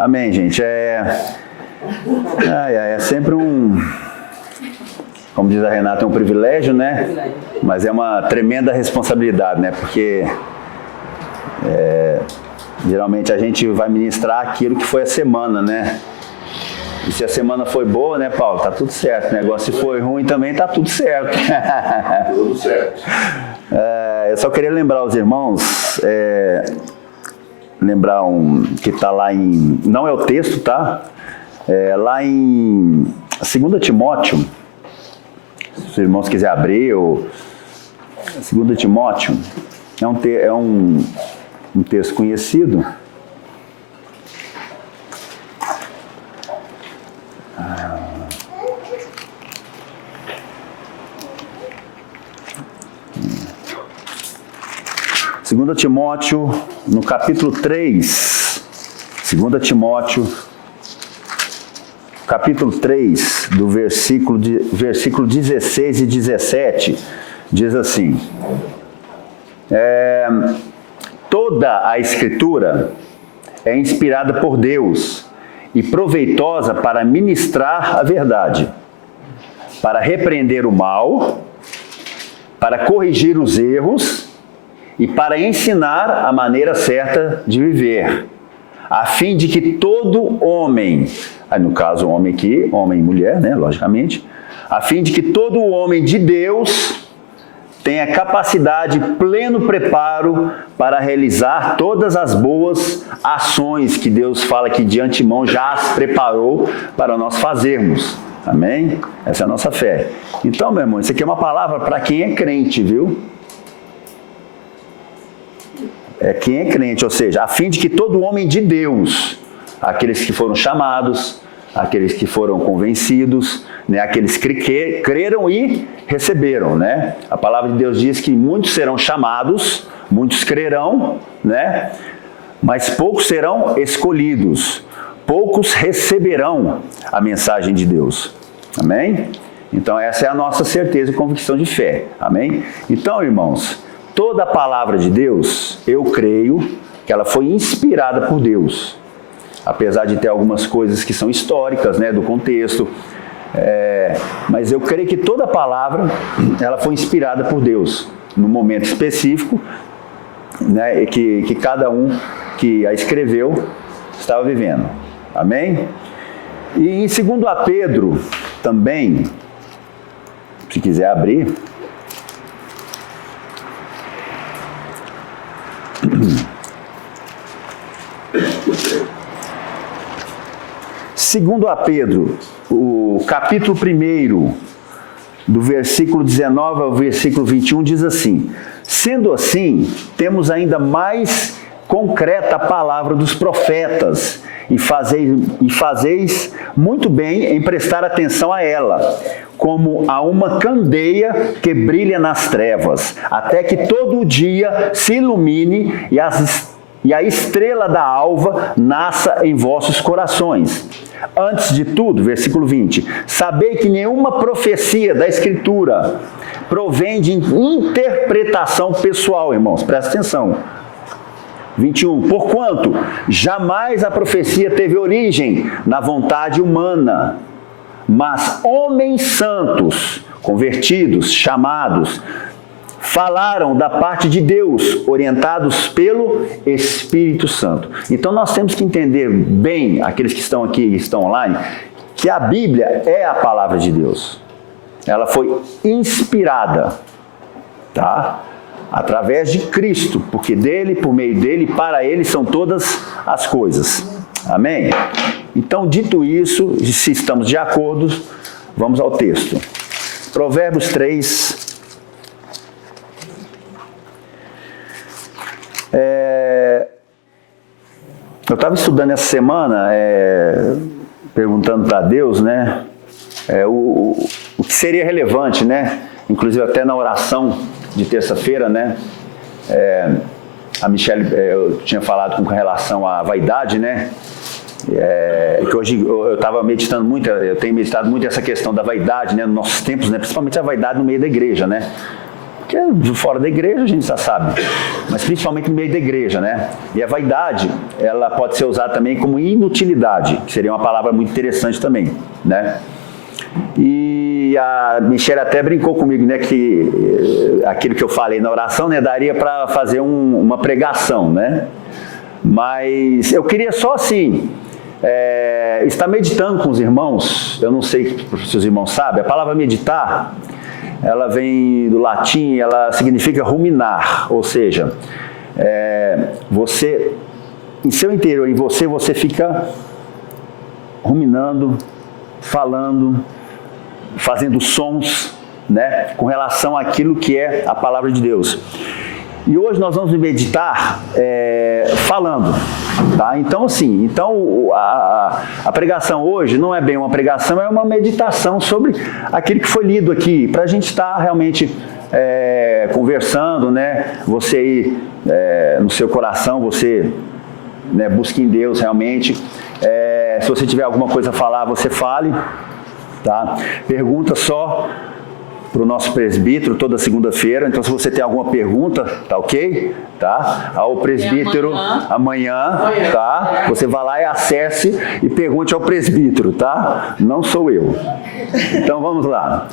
Amém, gente. É sempre como diz a Renata, é um privilégio, né? Mas é uma tremenda responsabilidade, né? Porque geralmente a gente vai ministrar aquilo que foi a semana, né? E se a semana foi boa, né, Paulo? Tá tudo certo. O negócio, se foi ruim também, tá tudo certo. Tudo certo. Eu só queria lembrar os irmãos, lembrar que está lá em... Não é o texto, tá? Lá em 2 Timóteo, se os irmãos quiserem abrir, 2 Timóteo, é um texto conhecido. Segunda Timóteo, no capítulo 3, 2 Timóteo, capítulo 3, do versículo 16 e 17, diz assim: toda a Escritura é inspirada por Deus e proveitosa para ministrar a verdade, para repreender o mal, para corrigir os erros e para ensinar a maneira certa de viver, a fim de que todo homem, no caso homem aqui, homem e mulher, né, logicamente, a fim de que todo homem de Deus tenha capacidade e pleno preparo para realizar todas as boas ações que Deus fala que de antemão já as preparou para nós fazermos. Amém? Essa é a nossa fé. Então, meu irmão, isso aqui é uma palavra para quem é crente, viu? Quem é crente, ou seja, a fim de que todo homem de Deus, aqueles que foram chamados, aqueles que foram convencidos, né, aqueles que creram e receberam, né? A palavra de Deus diz que muitos serão chamados, muitos crerão, né? Mas poucos serão escolhidos, poucos receberão a mensagem de Deus. Amém? Então essa é a nossa certeza e convicção de fé. Amém? Então, irmãos, toda a palavra de Deus, eu creio que ela foi inspirada por Deus. Apesar de ter algumas coisas que são históricas, né, do contexto, mas eu creio que toda a palavra, ela foi inspirada por Deus, num momento específico, né, que cada um que a escreveu estava vivendo. Amém? E em 2 Pedro, também, se quiser abrir... Segundo a Pedro, o capítulo 1, do versículo 19 ao versículo 21, diz assim: sendo assim, temos ainda mais concreta a palavra dos profetas, e fazeis muito bem em prestar atenção a ela, como a uma candeia que brilha nas trevas, até que todo o dia se ilumine e a estrela da alva nasça em vossos corações. Antes de tudo, versículo 20, sabei que nenhuma profecia da Escritura provém de interpretação pessoal, irmãos, presta atenção. 21, porquanto jamais a profecia teve origem na vontade humana, mas homens santos, convertidos, chamados, falaram da parte de Deus, orientados pelo Espírito Santo. Então nós temos que entender bem, aqueles que estão aqui e estão online, que a Bíblia é a palavra de Deus. Ela foi inspirada, tá? Através de Cristo, porque dele, por meio dele, para ele são todas as coisas. Amém? Então, dito isso, se estamos de acordo, vamos ao texto. Provérbios 3... Eu estava estudando essa semana, perguntando para Deus, né, o que seria relevante, né, inclusive até na oração de terça-feira, né, a Michelle, eu tinha falado com relação à vaidade, né, que hoje eu estava meditando muito, eu tenho meditado muito essa questão da vaidade, né, nos nossos tempos, né, principalmente a vaidade no meio da igreja, né. Porque fora da igreja a gente já sabe, mas principalmente no meio da igreja, né? E a vaidade, ela pode ser usada também como inutilidade, que seria uma palavra muito interessante também, né? E a Michelle até brincou comigo, né, que aquilo que eu falei na oração, né, daria para fazer uma pregação, né? Mas eu queria só assim, estar meditando com os irmãos. Eu não sei se os irmãos sabem, a palavra meditar, ela vem do latim, ela significa ruminar, ou seja, você, em seu interior, em você fica ruminando, falando, fazendo sons, né, com relação àquilo que é a palavra de Deus. E hoje nós vamos meditar falando, tá? Então assim, a pregação hoje não é bem uma pregação, é uma meditação sobre aquilo que foi lido aqui, para a gente estar realmente conversando, né? Você aí, no seu coração, você, né, busque em Deus realmente. Se você tiver alguma coisa a falar, você fale, tá? Pergunta só para o nosso presbítero toda segunda-feira. Então, se você tem alguma pergunta, tá ok? Tá? Ao presbítero amanhã, tá? Você vai lá e acesse e pergunte ao presbítero, tá? Não sou eu. Então, vamos lá.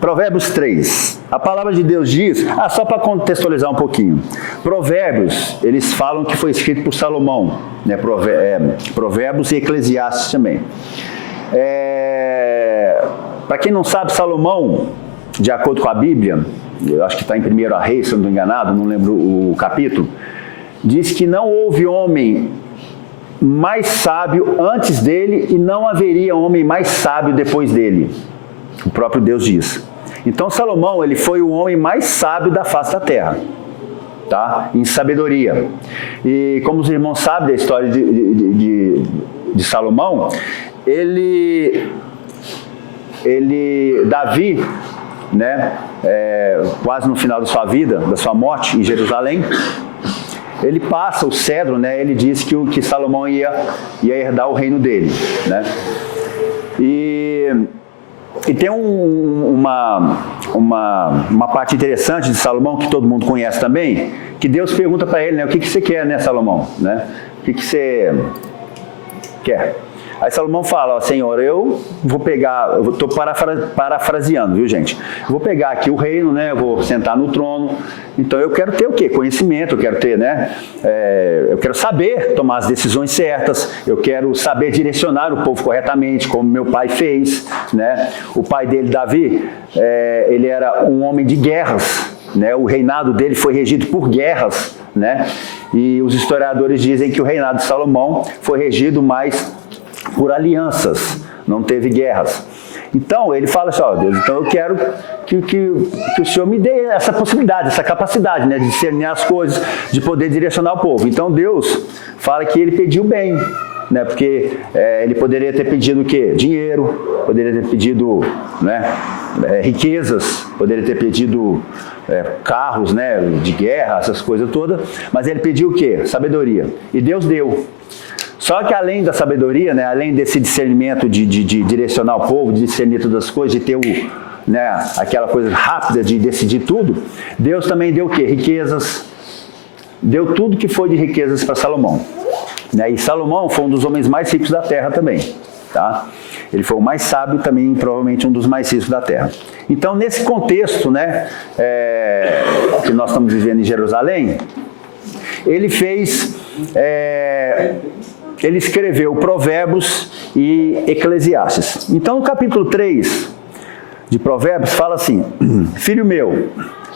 Provérbios 3. A palavra de Deus diz, só para contextualizar um pouquinho. Provérbios, eles falam que foi escrito por Salomão, né? Provérbios e Eclesiastes também. Para quem não sabe, Salomão, de acordo com a Bíblia, eu acho que está em 1 Reis, se eu não estou enganado, não lembro o capítulo, diz que não houve homem mais sábio antes dele e não haveria homem mais sábio depois dele. O próprio Deus diz. Então Salomão, ele foi o homem mais sábio da face da terra, tá? Em sabedoria. E como os irmãos sabem da história de Salomão, Davi, né, quase no final da sua vida, da sua morte em Jerusalém, ele passa o cedro, né, ele diz que Salomão ia herdar o reino dele, né, e tem uma parte interessante de Salomão que todo mundo conhece também, que Deus pergunta para ele, né, o que você quer, né, Salomão, né, o que você quer? Aí Salomão fala, Senhor, eu vou pegar, eu estou parafraseando, viu, gente? Eu vou pegar aqui o reino, né? Eu vou sentar no trono. Então eu quero ter o quê? Conhecimento, eu quero ter, né? Eu quero saber tomar as decisões certas, eu quero saber direcionar o povo corretamente, como meu pai fez, né? O pai dele, Davi, ele era um homem de guerras, né? O reinado dele foi regido por guerras, né? E os historiadores dizem que o reinado de Salomão foi regido mais por alianças, não teve guerras. Então, ele fala assim, Deus, então eu quero que o Senhor me dê essa possibilidade, essa capacidade, né, de discernir as coisas, de poder direcionar o povo. Então, Deus fala que ele pediu bem, né, porque ele poderia ter pedido o quê? Dinheiro, poderia ter pedido, né, riquezas, poderia ter pedido carros, né, de guerra, essas coisas todas, mas ele pediu o quê? Sabedoria. E Deus deu. Só que além da sabedoria, né, além desse discernimento de direcionar o povo, de discernir todas as coisas, de ter aquela coisa rápida de decidir tudo, Deus também deu o quê? Riquezas. Deu tudo que foi de riquezas para Salomão. Né? E Salomão foi um dos homens mais ricos da terra também. Tá? Ele foi o mais sábio também, provavelmente um dos mais ricos da terra. Então, nesse contexto, né, que nós estamos vivendo em Jerusalém, ele fez... ele escreveu Provérbios e Eclesiastes. Então, no capítulo 3 de Provérbios, fala assim, Filho meu,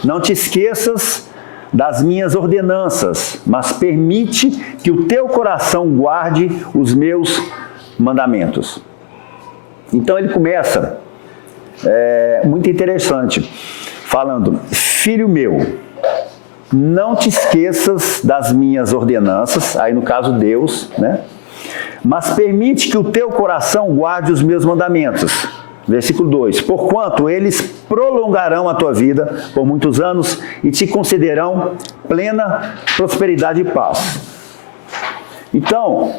não te esqueças das minhas ordenanças, mas permite que o teu coração guarde os meus mandamentos. Então, ele começa, muito interessante, falando, Filho meu, não te esqueças das minhas ordenanças, aí no caso Deus, né? Mas permite que o teu coração guarde os meus mandamentos. Versículo 2, porquanto eles prolongarão a tua vida por muitos anos e te concederão plena prosperidade e paz. Então,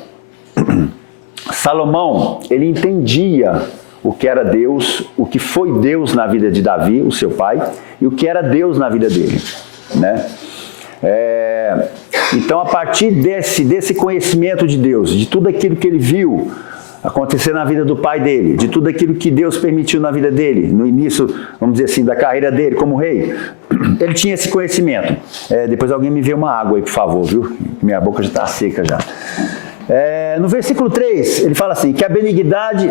Salomão, ele entendia o que era Deus, o que foi Deus na vida de Davi, o seu pai, e o que era Deus na vida dele, né? Então, a partir desse conhecimento de Deus, de tudo aquilo que ele viu acontecer na vida do pai dele, de tudo aquilo que Deus permitiu na vida dele, no início, vamos dizer assim, da carreira dele como rei, ele tinha esse conhecimento. Depois alguém me vê uma água aí, por favor, viu? Minha boca já está seca já. No versículo 3, ele fala assim, que a benignidade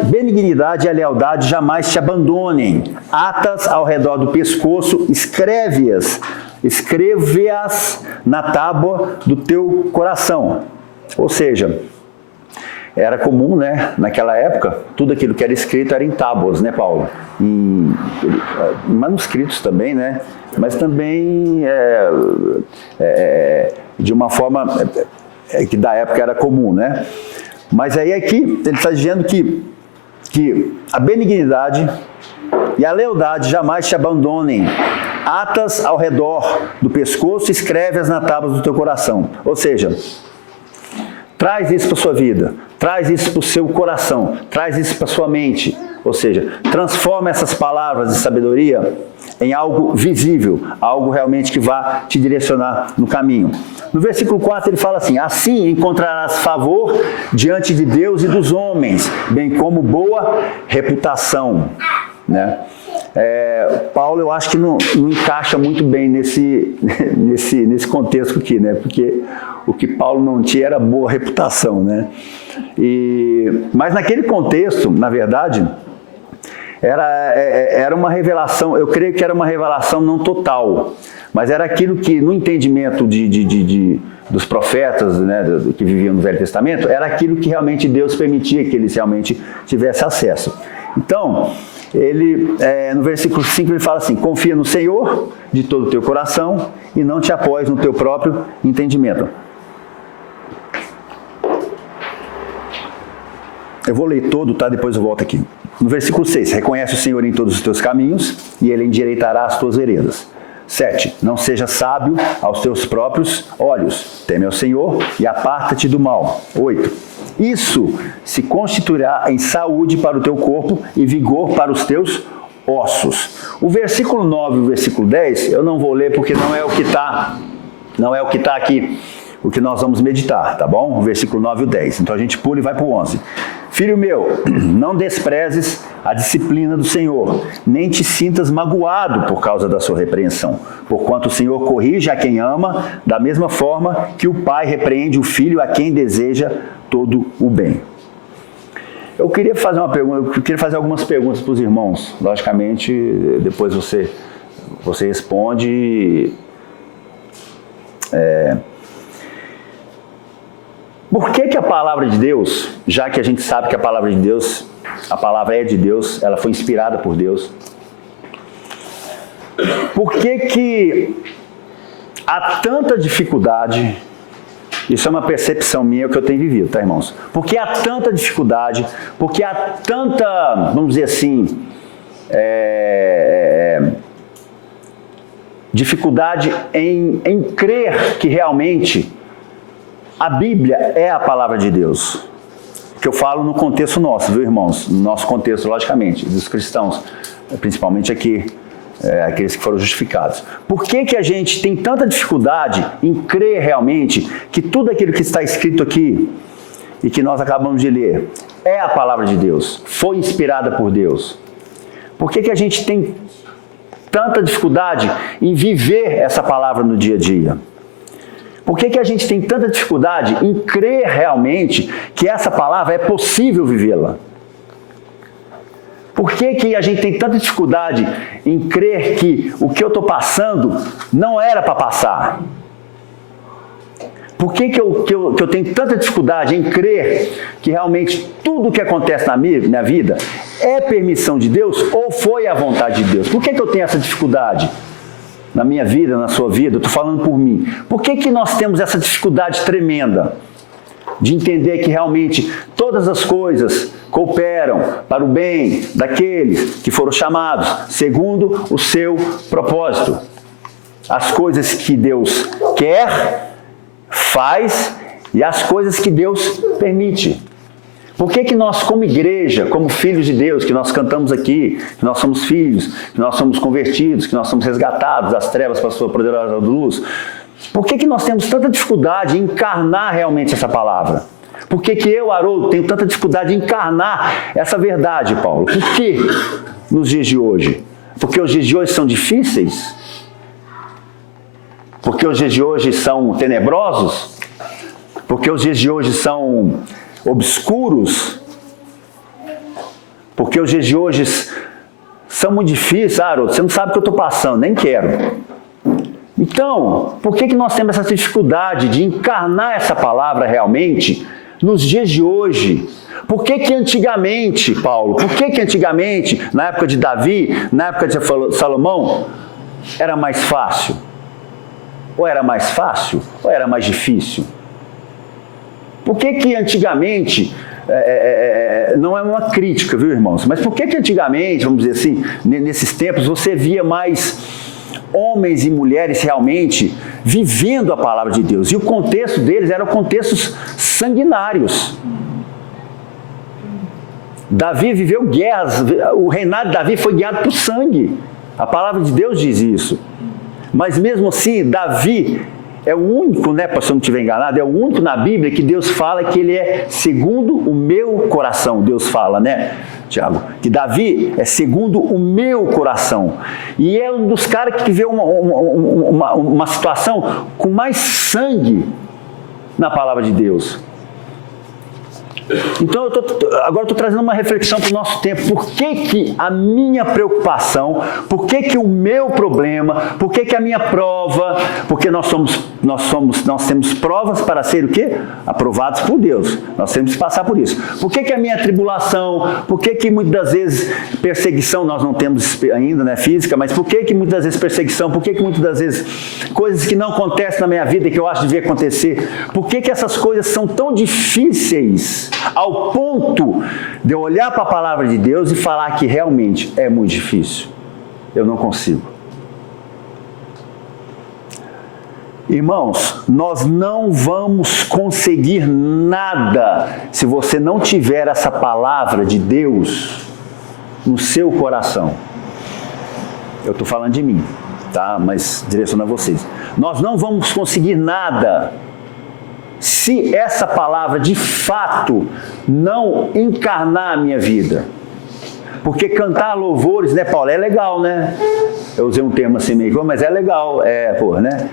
e a lealdade jamais te abandonem, atas ao redor do pescoço, escreve-as na tábua do teu coração. Ou seja, era comum, né, naquela época, tudo aquilo que era escrito era em tábuas, né, Paulo? Em manuscritos também, né? Mas também de uma forma que da época era comum, né? Mas aí aqui ele está dizendo que a benignidade e a lealdade jamais te abandonem, atas ao redor do pescoço, escreve-as na tábua do teu coração. Ou seja, traz isso para a sua vida, traz isso para o seu coração, traz isso para a sua mente. Ou seja, transforma essas palavras de sabedoria em algo visível, algo realmente que vá te direcionar no caminho. No versículo 4 ele fala assim, assim encontrarás favor diante de Deus e dos homens, bem como boa reputação, né? Paulo, eu acho que não encaixa muito bem nesse contexto aqui, né? Porque o que Paulo não tinha era boa reputação, né? Mas naquele contexto, na verdade, era uma revelação, eu creio que era uma revelação não total, mas era aquilo que, no entendimento dos profetas, né, que viviam no Velho Testamento, era aquilo que realmente Deus permitia que eles realmente tivessem acesso. Então, no versículo 5 ele fala assim, confia no Senhor de todo o teu coração e não te apoies no teu próprio entendimento. Eu vou ler todo, tá? Depois eu volto aqui. No versículo 6, reconhece o Senhor em todos os teus caminhos e Ele endireitará as tuas veredas. 7, não seja sábio aos teus próprios olhos. Teme ao Senhor e aparta-te do mal. 8, isso se constituirá em saúde para o teu corpo e vigor para os teus ossos. O versículo 9 e o versículo 10, eu não vou ler porque não é o que está aqui, o que nós vamos meditar, tá bom? O versículo 9 e o 10. Então a gente pula e vai para o 11. Filho meu, não desprezes a disciplina do Senhor, nem te sintas magoado por causa da sua repreensão, porquanto o Senhor corrige a quem ama, da mesma forma que o pai repreende o filho a quem deseja todo o bem. Eu queria fazer uma pergunta, eu queria fazer algumas perguntas para os irmãos. Logicamente, depois você responde. Por que a palavra de Deus, já que a gente sabe que a palavra de Deus, a palavra é de Deus, ela foi inspirada por Deus, por que há tanta dificuldade? Isso é uma percepção minha que eu tenho vivido, tá, irmãos? Porque há tanta dificuldade, porque há tanta, vamos dizer assim, dificuldade em crer que realmente a Bíblia é a palavra de Deus. Que eu falo no contexto nosso, viu, irmãos? No nosso contexto, logicamente, dos cristãos, principalmente aqui, aqueles que foram justificados. Por que a gente tem tanta dificuldade em crer realmente que tudo aquilo que está escrito aqui e que nós acabamos de ler é a palavra de Deus, foi inspirada por Deus? Por que a gente tem tanta dificuldade em viver essa palavra no dia a dia? Por que a gente tem tanta dificuldade em crer realmente que essa palavra é possível vivê-la? Por que a gente tem tanta dificuldade em crer que o que eu estou passando não era para passar? Por que eu tenho tanta dificuldade em crer que realmente tudo o que acontece na minha vida é permissão de Deus ou foi a vontade de Deus? Por que eu tenho essa dificuldade? Na minha vida, na sua vida, eu estou falando por mim. Por que nós temos essa dificuldade tremenda de entender que realmente todas as coisas cooperam para o bem daqueles que foram chamados segundo o seu propósito? As coisas que Deus quer, faz, e as coisas que Deus permite. Por que nós, como igreja, como filhos de Deus, que nós cantamos aqui, que nós somos filhos, que nós somos convertidos, que nós somos resgatados das trevas para a sua poderosa luz, por que nós temos tanta dificuldade em encarnar realmente essa palavra? Por que eu, Haroldo, tenho tanta dificuldade em encarnar essa verdade, Paulo? Por que nos dias de hoje? Porque os dias de hoje são difíceis? Porque os dias de hoje são tenebrosos? Porque os dias de hoje são obscuros? Porque os dias de hoje são muito difíceis? Haroldo, você não sabe o que eu estou passando, nem quero. Então, por que nós temos essa dificuldade de encarnar essa palavra realmente nos dias de hoje? Por que antigamente, Paulo, por que antigamente, na época de Davi, na época de Salomão, era mais fácil? Ou era mais fácil, ou era mais difícil? Por que antigamente, não é uma crítica, viu, irmãos? Mas por que antigamente, vamos dizer assim, nesses tempos, você via mais homens e mulheres realmente vivendo a palavra de Deus? E o contexto deles eram contextos sanguinários. Davi viveu guerras, o reinado de Davi foi guiado por sangue. A palavra de Deus diz isso. Mas mesmo assim, Davi é o único, né, para se eu não estiver enganado, é o único na Bíblia que Deus fala que ele é segundo o meu coração. Deus fala, né, Tiago? Que Davi é segundo o meu coração. E é um dos caras que viveu uma situação com mais sangue na palavra de Deus. Então, agora eu estou trazendo uma reflexão para o nosso tempo. Por que a minha preocupação, por que o meu problema, por que a minha prova, porque nós temos provas para ser o quê? Aprovados por Deus. Nós temos que passar por isso. Por que a minha tribulação, por que muitas das vezes perseguição, nós não temos ainda, né, física, mas por que muitas das vezes perseguição, por que muitas das vezes coisas que não acontecem na minha vida que eu acho que devia acontecer, por que essas coisas são tão difíceis ao ponto de eu olhar para a palavra de Deus e falar que realmente é muito difícil? Eu não consigo. Irmãos, nós não vamos conseguir nada se você não tiver essa palavra de Deus no seu coração. Eu estou falando de mim, tá? Mas direcionando a vocês. Nós não vamos conseguir nada se essa palavra de fato não encarnar a minha vida. Porque cantar louvores, né, Paulo, é legal, né? Eu usei um termo assim meio, mas é legal, né?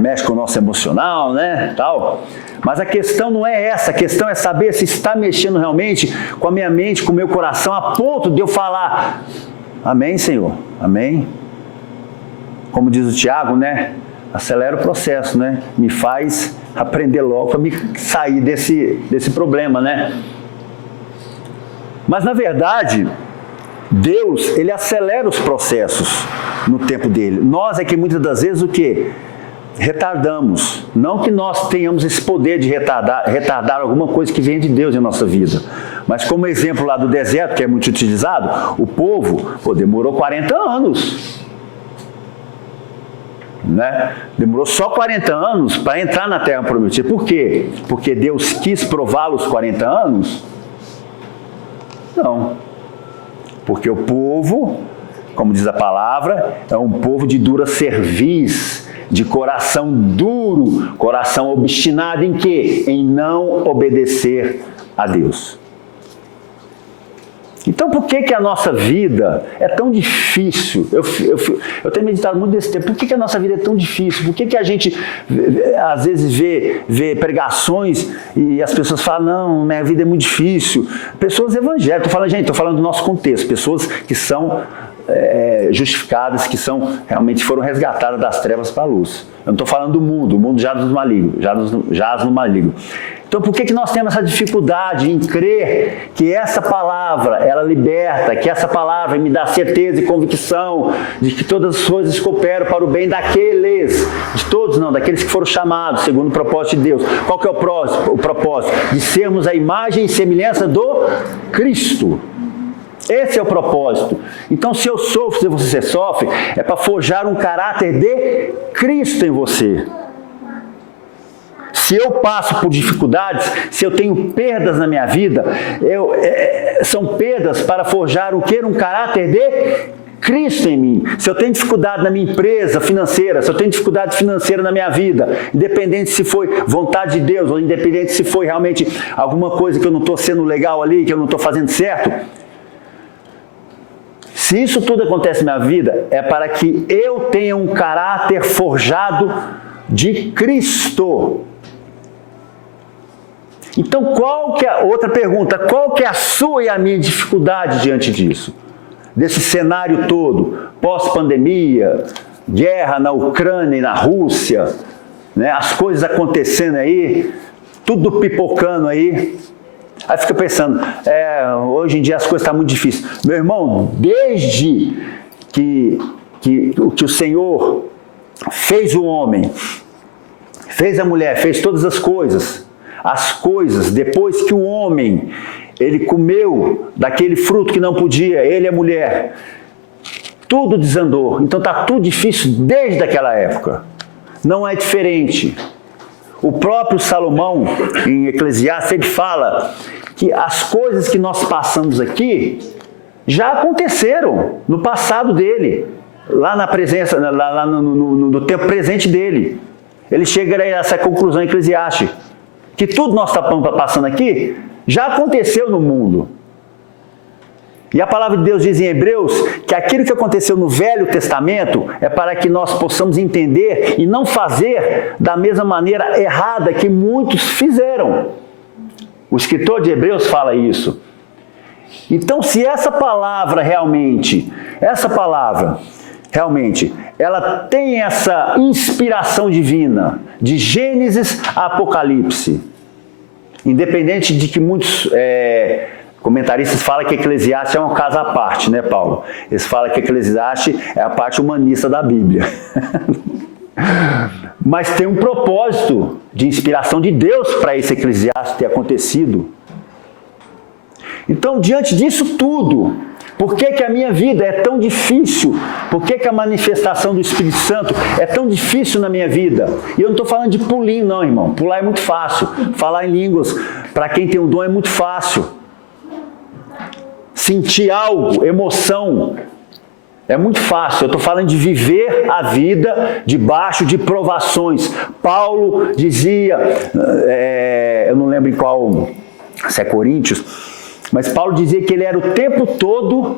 Mexe com o nosso emocional, né, tal. Mas a questão não é essa, a questão é saber se está mexendo realmente com a minha mente, com o meu coração, a ponto de eu falar, amém, Senhor, amém. Como diz o Tiago, né, acelera o processo, né, me faz aprender logo para me sair desse problema, né. Mas na verdade, Deus, Ele acelera os processos no tempo dele. Nós é que muitas das vezes o quê? Retardamos. Não que nós tenhamos esse poder de retardar alguma coisa que vem de Deus em nossa vida. Mas como exemplo lá do deserto, que é muito utilizado, o povo demorou 40 anos. Né? Demorou só 40 anos para entrar na terra prometida. Por quê? Porque Deus quis prová-los 40 anos? Não. Porque o povo, como diz a palavra, é um povo de dura cerviz, de coração duro, coração obstinado em quê? Em não obedecer a Deus. Então, por que a nossa vida é tão difícil? Eu tenho meditado muito nesse tempo. Por que a nossa vida é tão difícil? Por que a gente, às vezes, vê pregações e as pessoas falam, não, minha vida é muito difícil. Pessoas evangélicas, estou falando do nosso contexto. Pessoas que são justificadas, que realmente foram resgatadas das trevas para a luz. Eu não estou falando do mundo. O mundo jaz no maligno. Jaz no maligno. Então, por que nós temos essa dificuldade em crer que essa palavra, ela liberta, que essa palavra me dá certeza e convicção de que todas as coisas cooperam para o bem daqueles, de todos não, daqueles que foram chamados segundo o propósito de Deus. Qual que é o propósito? De sermos a imagem e semelhança do Cristo. Esse é o propósito. Então, se eu sofro, se você sofre, é para forjar um caráter de Cristo em você. Se eu passo por dificuldades, se eu tenho perdas na minha vida, são perdas para forjar o quê? Um caráter de Cristo em mim. Se eu tenho dificuldade na minha empresa financeira, se eu tenho dificuldade financeira na minha vida, independente se foi vontade de Deus, ou independente se foi realmente alguma coisa que eu não estou sendo legal ali, que eu não estou fazendo certo, se isso tudo acontece na minha vida, é para que eu tenha um caráter forjado de Cristo. Então, outra pergunta, qual que é a sua e a minha dificuldade diante disso? Desse cenário todo, pós-pandemia, guerra na Ucrânia e na Rússia, né, as coisas acontecendo aí, tudo pipocando aí. Aí fica pensando, hoje em dia as coisas estão muito difíceis. Meu irmão, desde que o Senhor fez o homem, fez a mulher, fez todas as coisas, depois que o homem, ele comeu daquele fruto que não podia, ele e a mulher, tudo desandou. Então está tudo difícil desde aquela época. Não é diferente. O próprio Salomão, em Eclesiastes, ele fala que as coisas que nós passamos aqui já aconteceram no passado dele, lá na presença, lá no tempo presente dele. Ele chega a essa conclusão em Eclesiastes, que tudo nós estamos passando aqui já aconteceu no mundo. E a palavra de Deus diz em Hebreus que aquilo que aconteceu no Velho Testamento é para que nós possamos entender e não fazer da mesma maneira errada que muitos fizeram. O escritor de Hebreus fala isso. Então, se essa palavra realmente, ela tem essa inspiração divina, de Gênesis a Apocalipse, independente de que muitos comentaristas falam que Eclesiastes é um caso à parte, né, Paulo? Eles falam que Eclesiastes é a parte humanista da Bíblia. Mas tem um propósito de inspiração de Deus para esse Eclesiastes ter acontecido. Então, diante disso tudo, por que a minha vida é tão difícil? Por que a manifestação do Espírito Santo é tão difícil na minha vida? E eu não estou falando de pulinho não, irmão. Pular é muito fácil. Falar em línguas, para quem tem o dom, é muito fácil. Sentir algo, emoção, é muito fácil. Eu estou falando de viver a vida debaixo de provações. Paulo dizia, eu não lembro em qual, se é Coríntios, mas Paulo dizia que ele era o tempo todo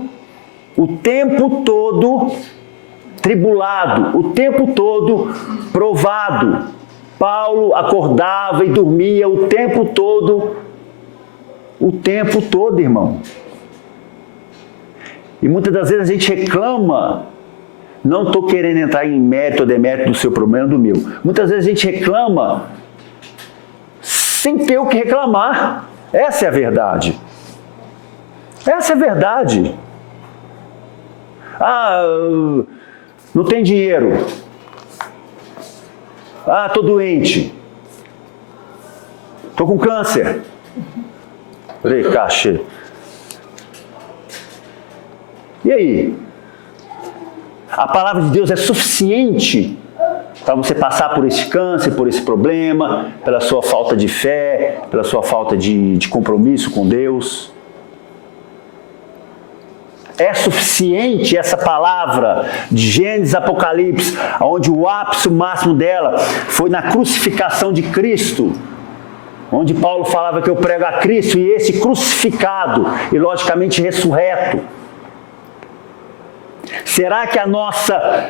tribulado, o tempo todo provado. Paulo acordava e dormia o tempo todo, irmão. E muitas das vezes a gente reclama, não estou querendo entrar em mérito ou demérito do seu problema, do meu. Muitas vezes a gente reclama sem ter o que reclamar. Essa é a verdade. Essa é a verdade. Não tem dinheiro. Estou doente. Estou com câncer. Cachê. E aí? A palavra de Deus é suficiente para você passar por esse câncer, por esse problema, pela sua falta de fé, pela sua falta de compromisso com Deus? É suficiente essa palavra de Gênesis Apocalipse, onde o ápice máximo dela foi na crucificação de Cristo, onde Paulo falava que eu prego a Cristo e esse crucificado e logicamente ressurreto. Será que a nossa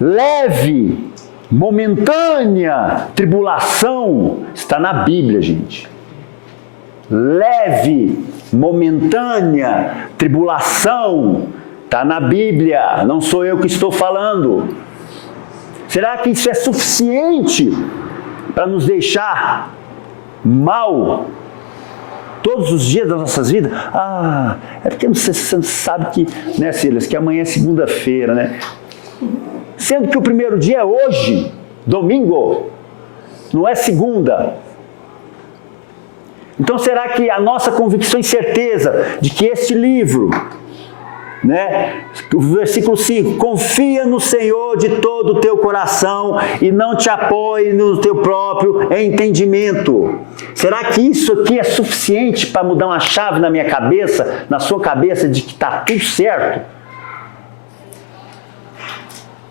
leve, momentânea tribulação está na Bíblia, gente? Leve, momentânea tribulação está na Bíblia, não sou eu que estou falando. Será que isso é suficiente para nos deixar mal todos os dias das nossas vidas? É porque você sabe que, né, Silas, que amanhã é segunda-feira, né? Sendo que o primeiro dia é hoje, domingo, não é segunda. Então será que a nossa convicção e certeza de que este livro, Né? Versículo 5, confia no Senhor de todo o teu coração e não te apoie no teu próprio entendimento. Será que isso aqui é suficiente para mudar uma chave na minha cabeça, na sua cabeça, de que está tudo certo?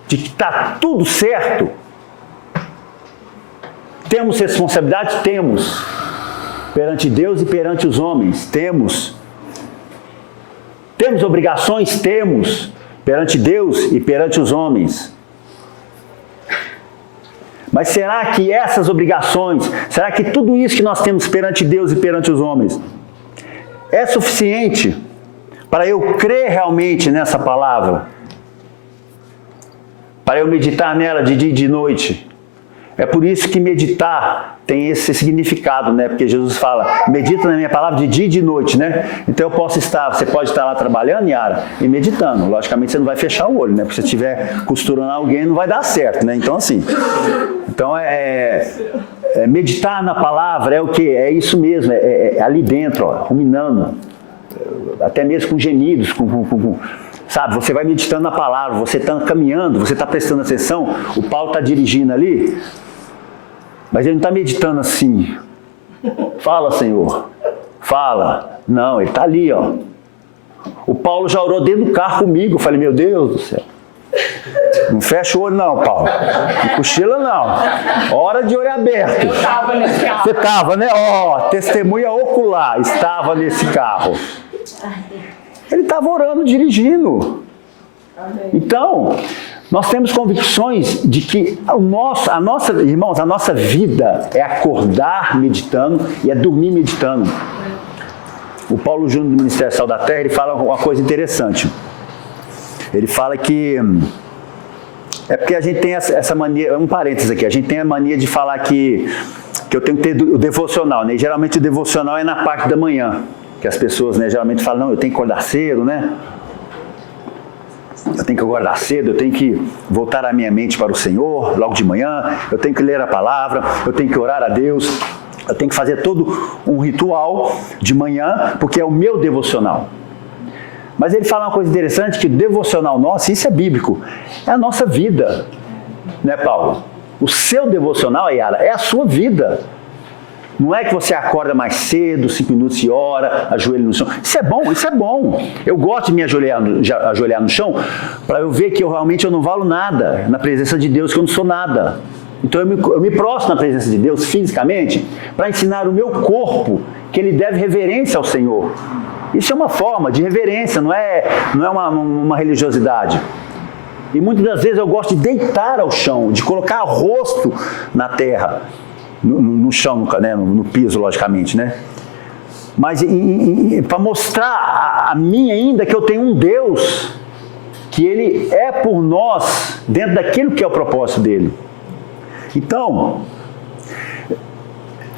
De que está tudo certo? Temos responsabilidade? Temos. Perante Deus e perante os homens? Temos. Temos obrigações? Temos. Perante Deus e perante os homens. Mas será que essas obrigações, será que tudo isso que nós temos perante Deus e perante os homens é suficiente para eu crer realmente nessa palavra? Para eu meditar nela de dia e de noite? É por isso que meditar tem esse significado, né? Porque Jesus fala, medita na minha palavra de dia e de noite, né? Então você pode estar lá trabalhando, Yara, e meditando. Logicamente você não vai fechar o olho, né? Porque se você estiver costurando alguém, não vai dar certo, né? Então assim, meditar na palavra é o quê? É isso mesmo, é ali dentro, ó, ruminando, até mesmo com gemidos, sabe, você vai meditando na palavra, você está caminhando, você está prestando atenção, o Paulo está dirigindo ali, mas ele não está meditando assim, fala Senhor, fala, não, ele está ali, ó. O Paulo já orou dentro do carro comigo, eu falei, meu Deus do céu, não fecha o olho não, Paulo, não cochila não, hora de olho aberto. Eu estava nesse carro. Você estava, né? Ó, testemunha ocular, estava nesse carro. Ele estava orando, dirigindo. Então, nós temos convicções de que irmãos, a nossa vida é acordar meditando e é dormir meditando. O Paulo Júnior do Ministério Sal da Terra, ele fala uma coisa interessante. Ele fala que é porque a gente tem essa mania, um parênteses aqui, a gente tem a mania de falar que eu tenho que ter o devocional, né? E geralmente o devocional é na parte da manhã. Que as pessoas, né, geralmente falam, não, eu tenho que acordar cedo, né? Eu tenho que acordar cedo, eu tenho que voltar a minha mente para o Senhor logo de manhã, eu tenho que ler a palavra, eu tenho que orar a Deus, eu tenho que fazer todo um ritual de manhã, porque é o meu devocional. Mas ele fala uma coisa interessante, que o devocional nosso, isso é bíblico, é a nossa vida, né, Paulo? O seu devocional, Yara, é a sua vida. Não é que você acorda mais cedo, 5 minutos e ora, ajoelha no chão. Isso é bom, isso é bom. Eu gosto de me ajoelhar no chão para eu ver que eu realmente não valo nada na presença de Deus, que eu não sou nada. Então eu me prostro na presença de Deus fisicamente para ensinar o meu corpo que ele deve reverência ao Senhor. Isso é uma forma de reverência, não é uma religiosidade. E muitas das vezes eu gosto de deitar ao chão, de colocar o rosto na terra. No chão, né? No piso, logicamente, né? Mas para mostrar a mim ainda que eu tenho um Deus, que Ele é por nós, dentro daquilo que é o propósito dEle. Então,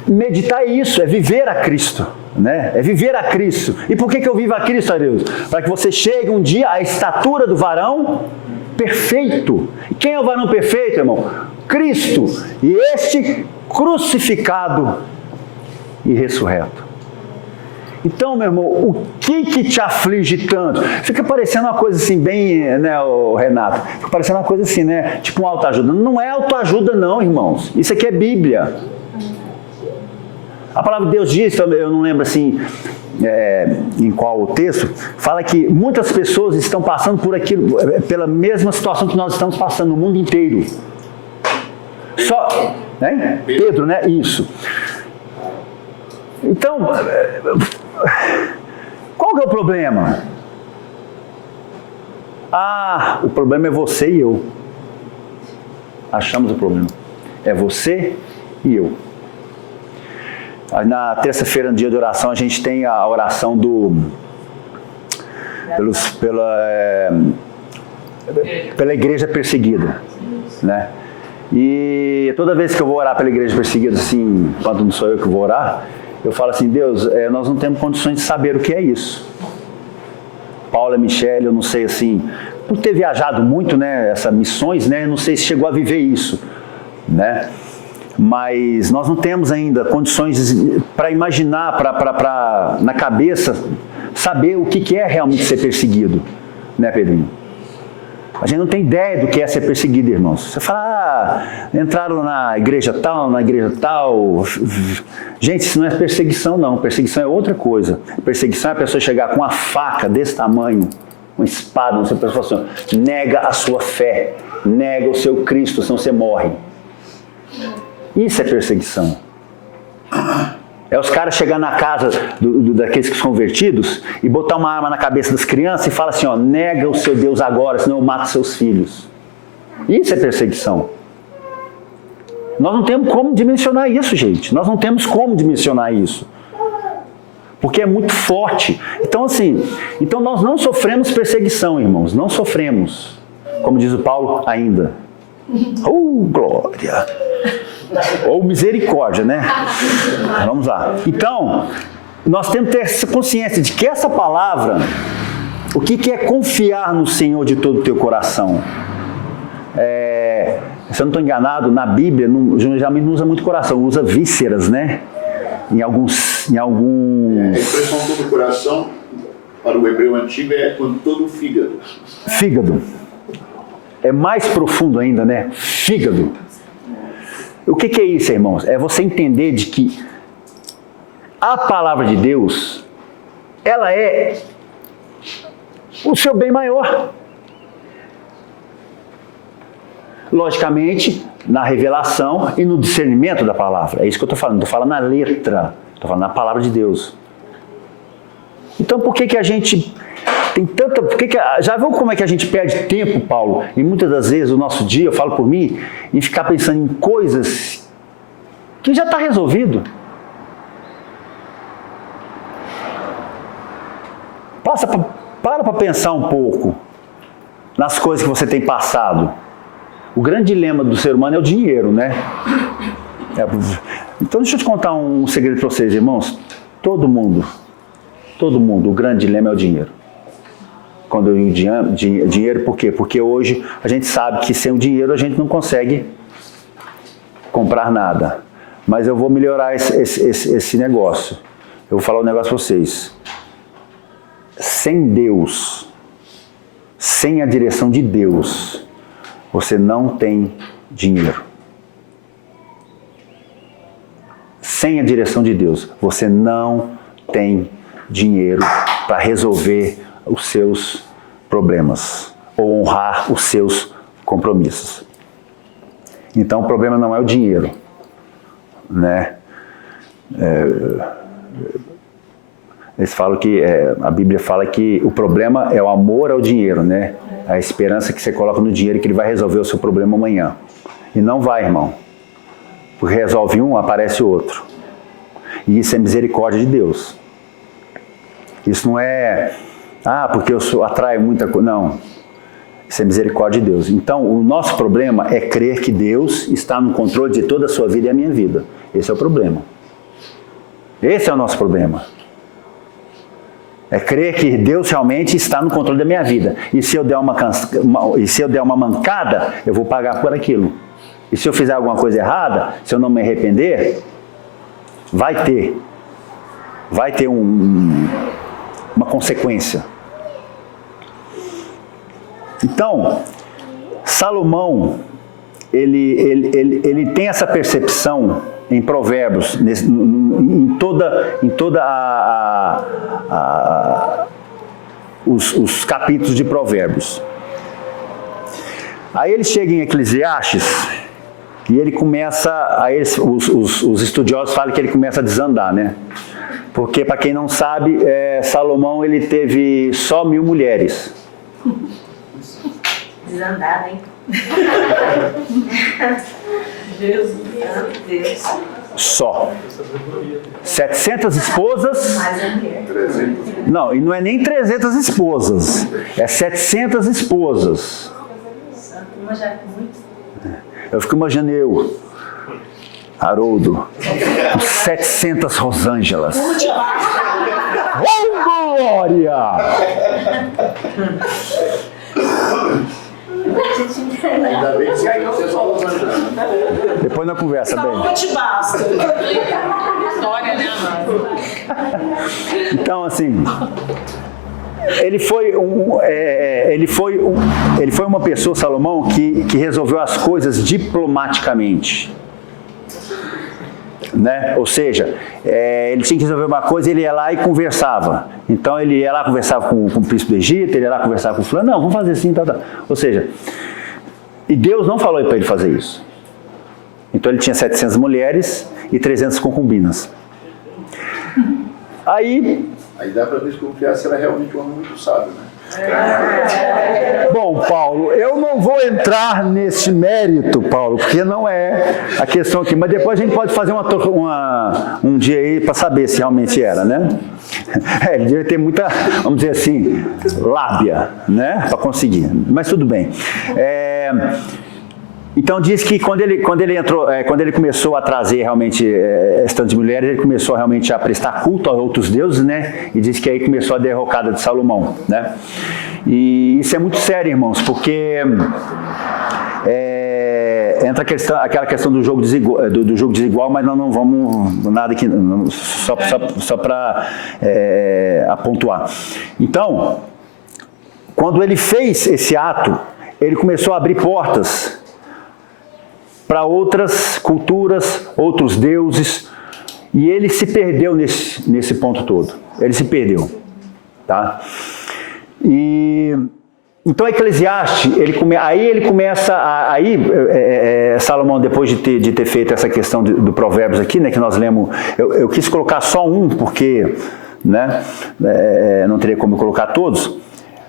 meditar é isso, é viver a Cristo, né? É viver a Cristo. E por que eu vivo a Cristo, Deus? Para que você chegue um dia à estatura do varão perfeito. E quem é o varão perfeito, irmão? Cristo. E este crucificado e ressurreto. Então, meu irmão, o que te aflige tanto? Fica parecendo uma coisa assim, bem, né, Renato? Fica parecendo uma coisa assim, né? Tipo uma autoajuda. Não é autoajuda não, irmãos. Isso aqui é Bíblia. A palavra de Deus diz, eu não lembro assim, em qual o texto, fala que muitas pessoas estão passando por aquilo, pela mesma situação que nós estamos passando no mundo inteiro. Só, né? Pedro, né? Isso. Então, qual que é o problema? O problema é você e eu. Achamos o problema. É você e eu. Na terça-feira, no dia de oração, a gente tem a oração pela igreja perseguida, né? E toda vez que eu vou orar pela igreja perseguida, assim, quando não sou eu que vou orar, eu falo assim, Deus, nós não temos condições de saber o que é isso. Paula, Michele, eu não sei assim, por ter viajado muito, né, essas missões, né, não sei se chegou a viver isso, né? Mas nós não temos ainda condições para imaginar, na cabeça, saber o que é realmente ser perseguido, Né, Pedrinho? A gente não tem ideia do que é ser perseguido, irmãos. Você fala, entraram na igreja tal. Gente, isso não é perseguição, não. Perseguição é outra coisa. Perseguição é a pessoa chegar com uma faca desse tamanho, uma espada, você fala assim, nega a sua fé, nega o seu Cristo, senão você morre. Isso é perseguição. É os caras chegar na casa daqueles que são convertidos e botar uma arma na cabeça das crianças e falar assim, ó, nega o seu Deus agora, senão eu mato seus filhos. Isso é perseguição. Nós não temos como dimensionar isso, gente. Nós não temos como dimensionar isso. Porque é muito forte. Então, assim, nós não sofremos perseguição, irmãos. Não sofremos. Como diz o Paulo, ainda. Glória! Ou misericórdia, né? Vamos lá. Então, nós temos que ter essa consciência de que essa palavra, o que é confiar no Senhor de todo o teu coração? Se eu não estou enganado, na Bíblia, geralmente não usa muito coração, usa vísceras, né? Em alguns... A expressão todo o coração, para o hebreu antigo, é com todo o fígado. Fígado. É mais profundo ainda, né? Fígado. O que é isso, irmãos? É você entender de que a palavra de Deus, ela é o seu bem maior. Logicamente, na revelação e no discernimento da palavra. É isso que eu estou falando. Estou falando na letra. Estou falando na palavra de Deus. Então, por que a gente tem tanta... já viu como é que a gente perde tempo, Paulo? E muitas das vezes, o nosso dia, eu falo por mim, em ficar pensando em coisas que já está resolvido. Para pensar um pouco nas coisas que você tem passado. O grande dilema do ser humano é o dinheiro, né? Então, deixa eu te contar um segredo para vocês, irmãos. Todo mundo, o grande dilema é o dinheiro. Quando eu digo dinheiro, por quê? Porque hoje a gente sabe que sem o dinheiro a gente não consegue comprar nada. Mas eu vou melhorar esse negócio. Eu vou falar um negócio para vocês. Sem Deus, sem a direção de Deus, você não tem dinheiro. Sem a direção de Deus, você não tem dinheiro para resolver os seus problemas ou honrar os seus compromissos. Então, o problema não é o dinheiro, né? Eles falam que a Bíblia fala que o problema é o amor ao dinheiro, né? A esperança que você coloca no dinheiro que ele vai resolver o seu problema amanhã. E não vai, irmão. Porque resolve um, aparece outro. E isso é misericórdia de Deus. Isso não é, porque eu atraio muita coisa. Não. Isso é misericórdia de Deus. Então, o nosso problema é crer que Deus está no controle de toda a sua vida e a minha vida. Esse é o problema. Esse é o nosso problema. É crer que Deus realmente está no controle da minha vida. E se eu der uma mancada, eu vou pagar por aquilo. E se eu fizer alguma coisa errada, se eu não me arrepender, vai ter uma consequência. Então, Salomão, ele tem essa percepção em Provérbios, em toda os capítulos de Provérbios. Aí ele chega em Eclesiastes e ele começa, os estudiosos falam que ele começa a desandar, né? Porque, para quem não sabe, Salomão ele teve só 1000 mulheres. Desandado, hein? Jesus, meu Deus. Só. 700 esposas. Não, e não é nem 300 esposas. É 700 esposas. Uma já é muito. Eu fico imaginando Haroldo, com 700 Rosângelas. Oh, glória! Ainda bem que você só usa. Depois na conversa, bem. Não te basta. História, né, mano? Então, assim, ele foi uma pessoa, Salomão, que resolveu as coisas diplomaticamente. Né? Ou seja, ele tinha que resolver uma coisa, ele ia lá e conversava. Então ele ia lá, conversava com o príncipe do Egito, ele ia lá conversar com o fulano, não, vamos fazer assim, tal. Ou seja, e Deus não falou para ele fazer isso. Então ele tinha 700 mulheres e 300 concubinas. Aí dá para desconfiar se ela é realmente um homem muito sábio, né? Bom, Paulo, eu não vou entrar nesse mérito, Paulo, porque não é a questão aqui, mas depois a gente pode fazer um dia aí para saber se realmente era, né? Ele deve ter muita, vamos dizer assim, lábia, né, para conseguir, mas tudo bem. Então diz que quando ele entrou, quando ele começou a trazer realmente esse tanto de mulheres, ele começou realmente a prestar culto a outros deuses, né? E diz que aí começou a derrocada de Salomão, né? E isso é muito sério, irmãos, porque entra aquela questão do jogo desigual, mas nós não vamos nada aqui, só para apontar. Então, quando ele fez esse ato, ele começou a abrir portas para outras culturas, outros deuses, e ele se perdeu nesse ponto todo. Ele se perdeu, tá? E então Eclesiastes, Salomão, depois de ter feito essa questão do Provérbios aqui, né, que nós lemos, eu quis colocar só um, porque, né, não teria como colocar todos.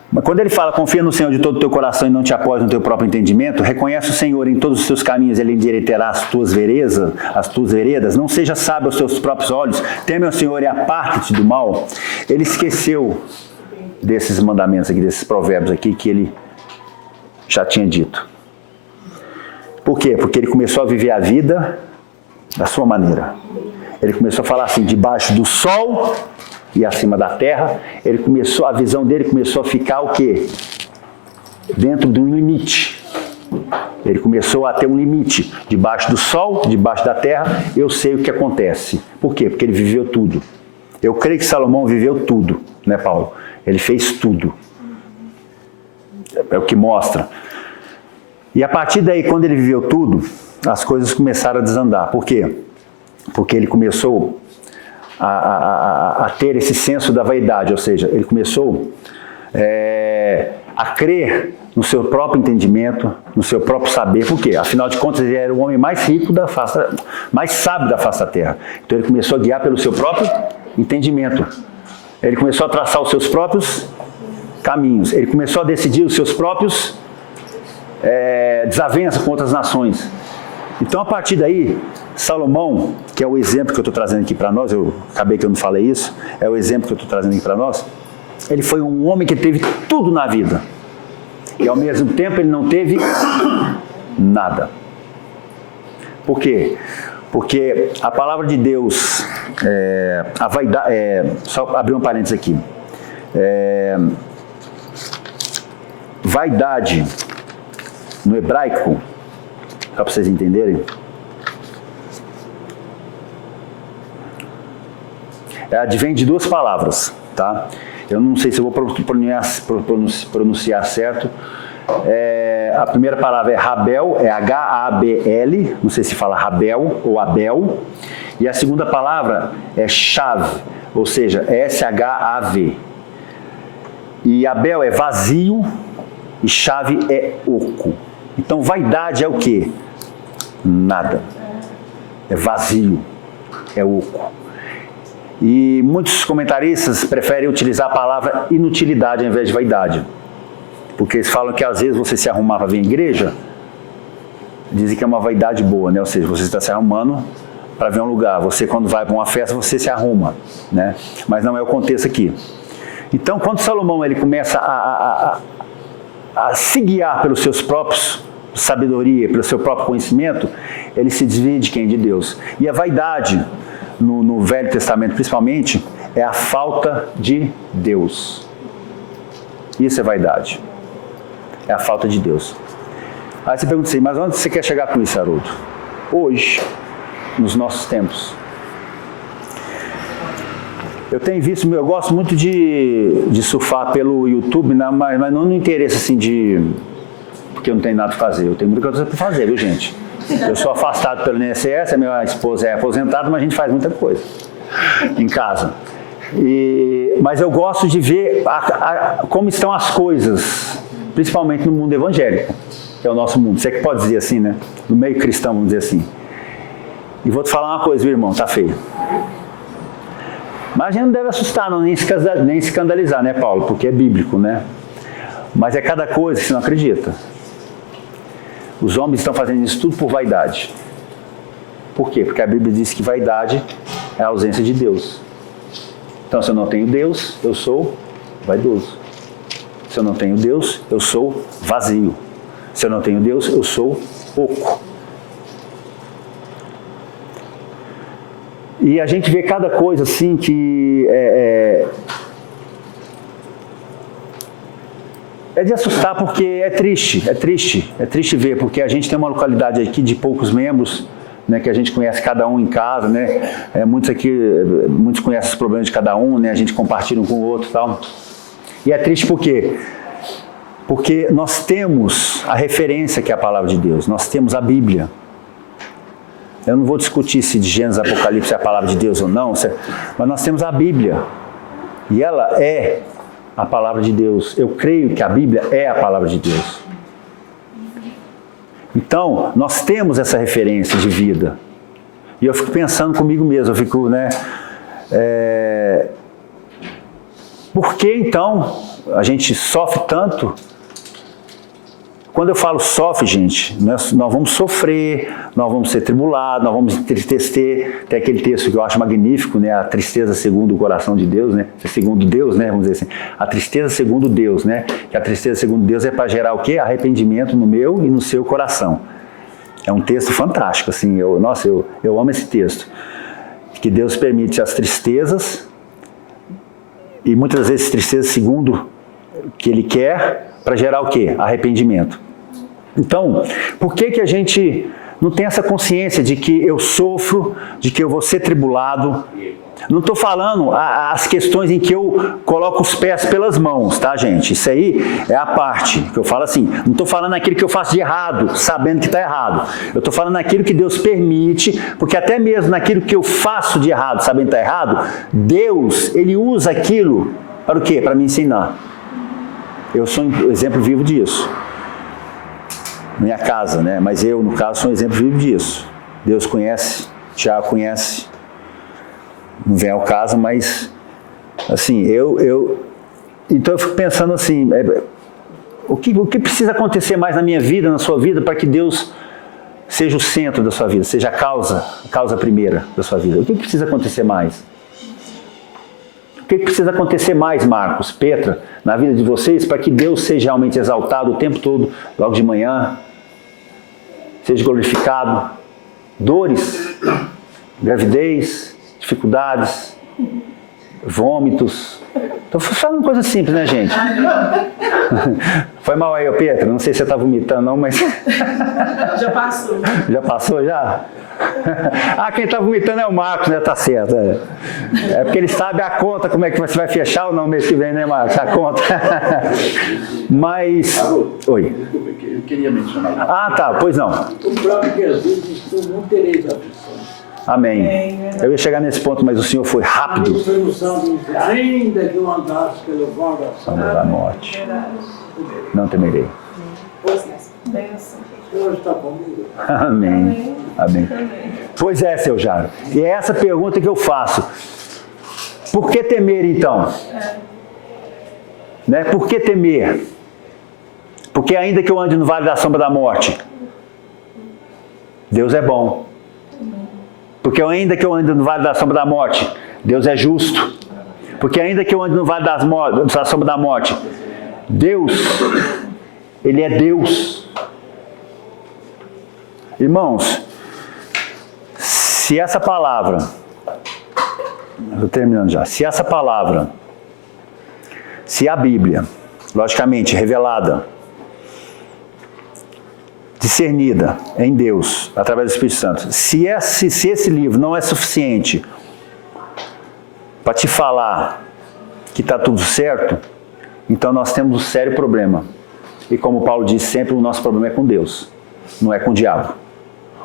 Mas quando ele fala, confia no Senhor de todo o teu coração e não te apoies no teu próprio entendimento, reconhece o Senhor em todos os teus caminhos, ele endireitará as tuas veredas, não seja sábio aos teus próprios olhos, teme ao Senhor e aparte-te do mal. Ele esqueceu desses mandamentos aqui, desses provérbios aqui que ele já tinha dito. Por quê? Porque ele começou a viver a vida da sua maneira. Ele começou a falar assim, debaixo do sol e acima da terra, a visão dele começou a ficar o quê? Dentro de um limite. Ele começou a ter um limite. Debaixo do sol, debaixo da terra, eu sei o que acontece. Por quê? Porque ele viveu tudo. Eu creio que Salomão viveu tudo, né, Paulo? Ele fez tudo. É o que mostra. E a partir daí, quando ele viveu tudo, as coisas começaram a desandar. Por quê? Porque ele começou a ter esse senso da vaidade, ou seja, ele começou a crer no seu próprio entendimento, no seu próprio saber. Por quê? Afinal de contas, ele era o homem mais rico mais sábio da face da terra. Então ele começou a guiar pelo seu próprio entendimento. Ele começou a traçar os seus próprios caminhos. Ele começou a decidir os seus próprios desavenças com outras nações. Então, a partir daí, Salomão, que é o exemplo que eu estou trazendo aqui para nós, eu acabei que eu não falei isso, é o exemplo que eu estou trazendo aqui para nós, ele foi um homem que teve tudo na vida. E, ao mesmo tempo, ele não teve nada. Por quê? Porque a palavra de Deus, a vaidade, só abrir um parênteses aqui, vaidade, no hebraico, só para vocês entenderem, advém de duas palavras, tá? Eu não sei se eu vou pronunciar certo. A primeira palavra é Rabel, é H-A-B-L, não sei se fala Rabel ou Abel. E a segunda palavra é Shav, ou seja, S-H-A-V. E Abel é vazio e Shav é oco. Então, vaidade é o quê? Nada. É vazio, é oco. E muitos comentaristas preferem utilizar a palavra inutilidade ao invés de vaidade. Porque eles falam que às vezes você se arrumar para vir à igreja, dizem que é uma vaidade boa, né? Ou seja, você está se arrumando para vir a um lugar. Você, quando vai para uma festa, você se arruma, né? Mas não é o contexto aqui. Então, quando Salomão ele começa a se guiar pelos seus próprios sabedoria, pelo seu próprio conhecimento, ele se desvia de quem? De Deus. E a vaidade, no Velho Testamento principalmente, é a falta de Deus. Isso é vaidade. É a falta de Deus. Aí você pergunta assim, mas onde você quer chegar com isso, Haroldo? Hoje, nos nossos tempos. Eu tenho visto, eu gosto muito de surfar pelo YouTube, mas não no interesse assim porque eu não tenho nada para fazer. Eu tenho muita coisa para fazer, viu, gente? Eu sou afastado pelo INSS, a minha esposa é aposentada, mas a gente faz muita coisa em casa. Mas eu gosto de ver como estão as coisas, principalmente no mundo evangélico, que é o nosso mundo. Você que pode dizer assim, né? No meio cristão, vamos dizer assim. E vou te falar uma coisa, viu, irmão? Tá feio. Mas a gente não deve assustar, não, nem escandalizar, né, Paulo? Porque é bíblico, né? Mas é cada coisa que você não acredita. Os homens estão fazendo isso tudo por vaidade. Por quê? Porque a Bíblia diz que vaidade é a ausência de Deus. Então, se eu não tenho Deus, eu sou vaidoso. Se eu não tenho Deus, eu sou vazio. Se eu não tenho Deus, eu sou oco. E a gente vê cada coisa assim que é de assustar, porque é triste ver, porque a gente tem uma localidade aqui de poucos membros, né, que a gente conhece cada um em casa, né, muitos conhecem os problemas de cada um, né, a gente compartilha um com o outro e tal. E é triste por quê? Porque nós temos a referência que é a palavra de Deus, nós temos a Bíblia. Eu não vou discutir se de Gênesis e Apocalipse é a palavra de Deus ou não, mas nós temos a Bíblia. E ela é a palavra de Deus. Eu creio que a Bíblia é a palavra de Deus. Então, nós temos essa referência de vida. E eu fico pensando comigo mesmo, por que então a gente sofre tanto? Quando eu falo sofre, gente, nós vamos sofrer, nós vamos ser tribulados, nós vamos entristecer. Tem aquele texto que eu acho magnífico, né? A tristeza segundo o coração de Deus, né? Segundo Deus, né? Vamos dizer assim. A tristeza segundo Deus, né? Que a tristeza segundo Deus é para gerar o quê? Arrependimento no meu e no seu coração. É um texto fantástico, assim. Eu amo esse texto. Que Deus permite as tristezas, e muitas vezes tristezas segundo o que Ele quer, para gerar o quê? Arrependimento. Então, por que a gente não tem essa consciência de que eu sofro, de que eu vou ser tribulado? Não estou falando as questões em que eu coloco os pés pelas mãos, tá, gente? Isso aí é a parte que eu falo assim. Não estou falando naquilo que eu faço de errado, sabendo que está errado. Eu estou falando naquilo que Deus permite, porque até mesmo naquilo que eu faço de errado, sabendo que está errado, Deus, Ele usa aquilo para o quê? Para me ensinar. Eu sou um exemplo vivo disso. Minha casa, né? Mas eu, no caso, sou um exemplo vivo disso. Deus conhece, Tiago conhece. Não vem ao caso, mas, assim, então eu fico pensando assim, o que precisa acontecer mais na minha vida, na sua vida, para que Deus seja o centro da sua vida, seja a causa primeira da sua vida? O que precisa acontecer mais? O que precisa acontecer mais, Marcos, Petra, na vida de vocês, para que Deus seja realmente exaltado o tempo todo, logo de manhã, seja glorificado? Dores, gravidez, dificuldades, vômitos. Estou falando coisa simples, né, gente? Foi mal aí, Petra? Não sei se você está vomitando, não, mas... Já passou. Já passou, já? Quem está vomitando é o Marcos, né? Tá certo. É porque ele sabe a conta, como é que você vai fechar ou não mês que vem, né, Marcos? A conta. Mas... Oi. Eu queria mencionar. Tá, pois não. O próprio Jesus disse: não tereis aflição. Amém. Eu ia chegar nesse ponto, mas o Senhor foi rápido. A instrução diz: ainda que eu andasse pelo vão da Sombra da morte, não temerei. O Senhor está comigo. Amém. Amém. Pois é, seu Jaro. E é essa pergunta que eu faço. Por que temer, então? Né? Por que temer? Porque ainda que eu ande no vale da sombra da morte, Deus é bom. Porque ainda que eu ande no vale da sombra da morte, Deus é justo. Porque ainda que eu ande no vale da sombra da morte, Deus, Ele é Deus. Irmãos, se essa palavra, estou terminando já, se a Bíblia, logicamente revelada, discernida em Deus, através do Espírito Santo, se esse livro não é suficiente para te falar que está tudo certo, então nós temos um sério problema. E como Paulo diz sempre, o nosso problema é com Deus, não é com o diabo.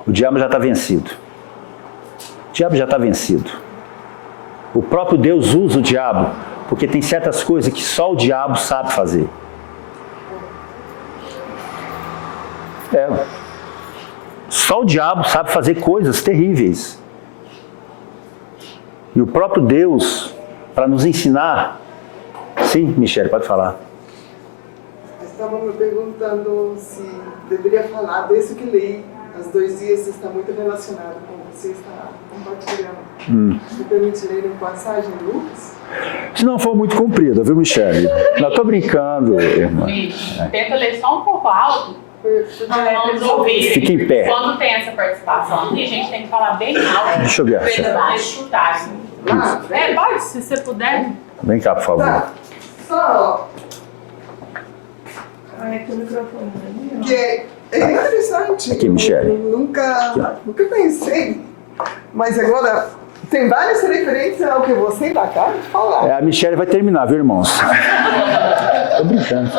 O diabo já está vencido. O diabo já está vencido. O próprio Deus usa o diabo, porque tem certas coisas que só o diabo sabe fazer. Só o diabo sabe fazer coisas terríveis. E o próprio Deus, para nos ensinar... Sim, Michele, pode falar. Estavam me perguntando se deveria falar desse que li. Os 2 dias está muito relacionado com o que você está compartilhando. Me permite ler uma passagem em Lucas? Se não for muito comprida, viu, Michele? Não, estou brincando, irmã. Tenta ler só um pouco alto. Vamos ouvir. Fica em pé. Quando tem essa participação, a gente tem que falar bem alto. Deixa eu ver. Pra escutar. Assim. Pode, se você puder. Vem cá, por favor. Tá. Só Aqui o microfone. que é interessante. Aqui, Michele. Nunca pensei. Mas agora tem várias referências ao que você acaba de falar. A Michele vai terminar, viu, irmãos? Tô brincando.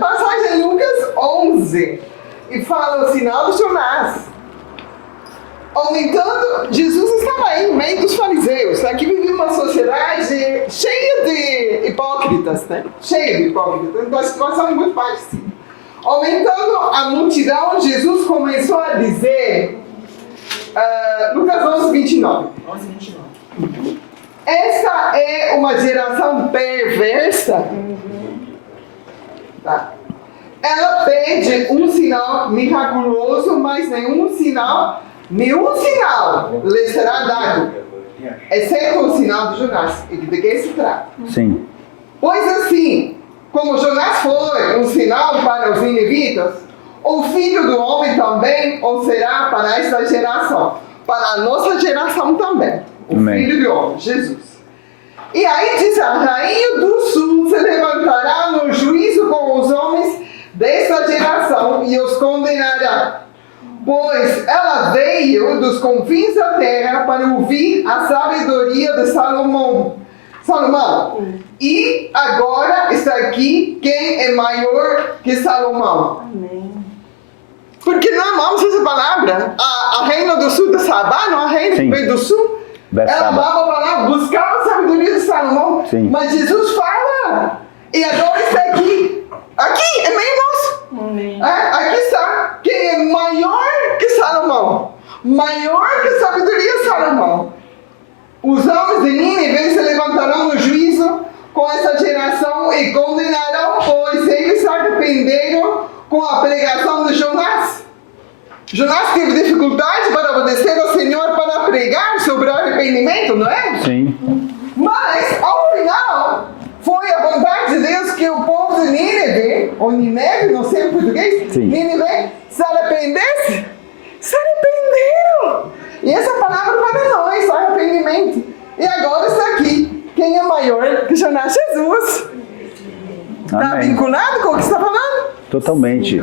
Passagem em Lucas 11 e fala o sinal de Jonás. Aumentando, Jesus estava aí no meio dos fariseus. Aqui vivia uma sociedade cheia de hipócritas, né? Cheia de hipócritas. Então a situação é muito parecida. Aumentando a multidão, Jesus começou a dizer, Lucas 11, 29. 11, 29. Esta é uma geração perversa. Tá. Ela pede um sinal miraculoso, mas nenhum sinal lhe será dado, exceto o sinal de Jonás. E de que se trata? Sim. Pois assim, como Jonás foi um sinal para os ninivitas, o Filho do Homem também o será para esta geração, para a nossa geração também. O Amém. Filho do Homem, Jesus. E aí diz, a rainha do sul se levantará no juízo com os homens desta geração e os condenará. Pois ela veio dos confins da terra para ouvir a sabedoria de Salomão. E agora está aqui quem é maior que Salomão. Amém. Porque não amamos essa palavra. A reina do sul de Sabá, não a reina do sul. Ela amava a palavra, buscava a sabedoria de Salomão. Sim. Mas Jesus fala. E agora está aqui. Aqui, é meio nosso. Amém. Aqui está. Quem é maior que Salomão? Maior que a sabedoria de Salomão. Os homens de Nínive se levantarão no juízo com essa geração e condenarão, pois eles se arrependeram com a pregação de Jonás. Jonás teve dificuldade para obedecer ao Senhor para pregar sobre o arrependimento, não é? Sim. Mas, ao final, foi a vontade de Deus que o povo de Nínive, ou Nineve, não sei em português, Sim. Nínive, se arrependesse. Se arrependeram! E essa palavra para nós, arrependimento. E agora está aqui. Quem é maior que Jonás? Jesus. Está Amém. vinculado com o que está falando? Totalmente.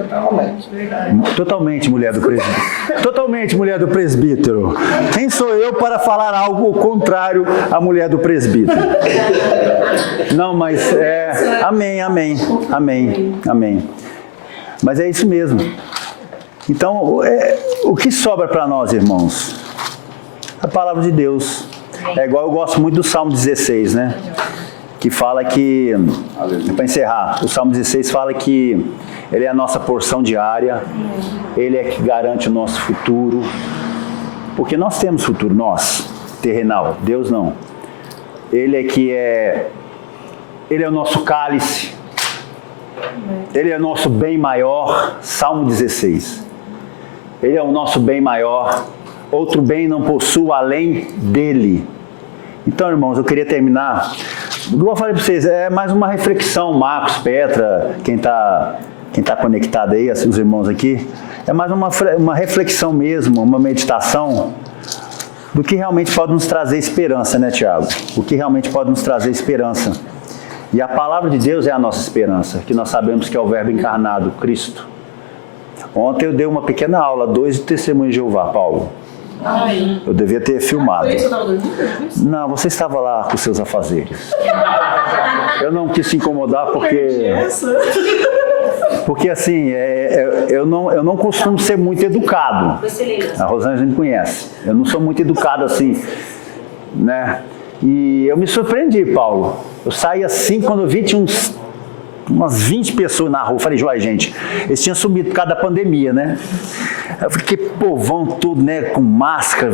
Totalmente, mulher do presbítero. Totalmente, mulher do presbítero. Quem sou eu para falar algo contrário à mulher do presbítero? Não, mas amém. Mas é isso mesmo. Então, o que sobra para nós, irmãos? A palavra de Deus. É igual, eu gosto muito do Salmo 16, né? Que fala que, para encerrar, o Salmo 16 fala que ele é a nossa porção diária, ele é que garante o nosso futuro, porque nós temos futuro, nós, terrenal, Deus não. Ele é o nosso cálice, ele é o nosso bem maior, Salmo 16. Ele é o nosso bem maior, outro bem não possuo além dele. Então, irmãos, eu queria terminar. Igual eu falei para vocês, é mais uma reflexão, Marcos, Petra, quem está conectado aí, os irmãos aqui, é mais uma reflexão mesmo, uma meditação do que realmente pode nos trazer esperança, né, Tiago? O que realmente pode nos trazer esperança. E a palavra de Deus é a nossa esperança, que nós sabemos que é o Verbo encarnado, Cristo. Ontem eu dei uma pequena aula, 2 de testemunho de Jeová, Paulo. Eu devia ter filmado. Por isso eu tava dormindo? Não, você estava lá com seus afazeres. Eu não quis te incomodar porque assim, eu não costumo ser muito educado. A Rosângela me conhece. Eu não sou muito educado assim, né? E eu me surpreendi, Paulo. Eu saí assim quando eu vi tinha umas 20 pessoas na rua. Eu falei, joia, gente, eles tinham sumido por causa da pandemia, né? Eu fiquei, povão todo, né, com máscara,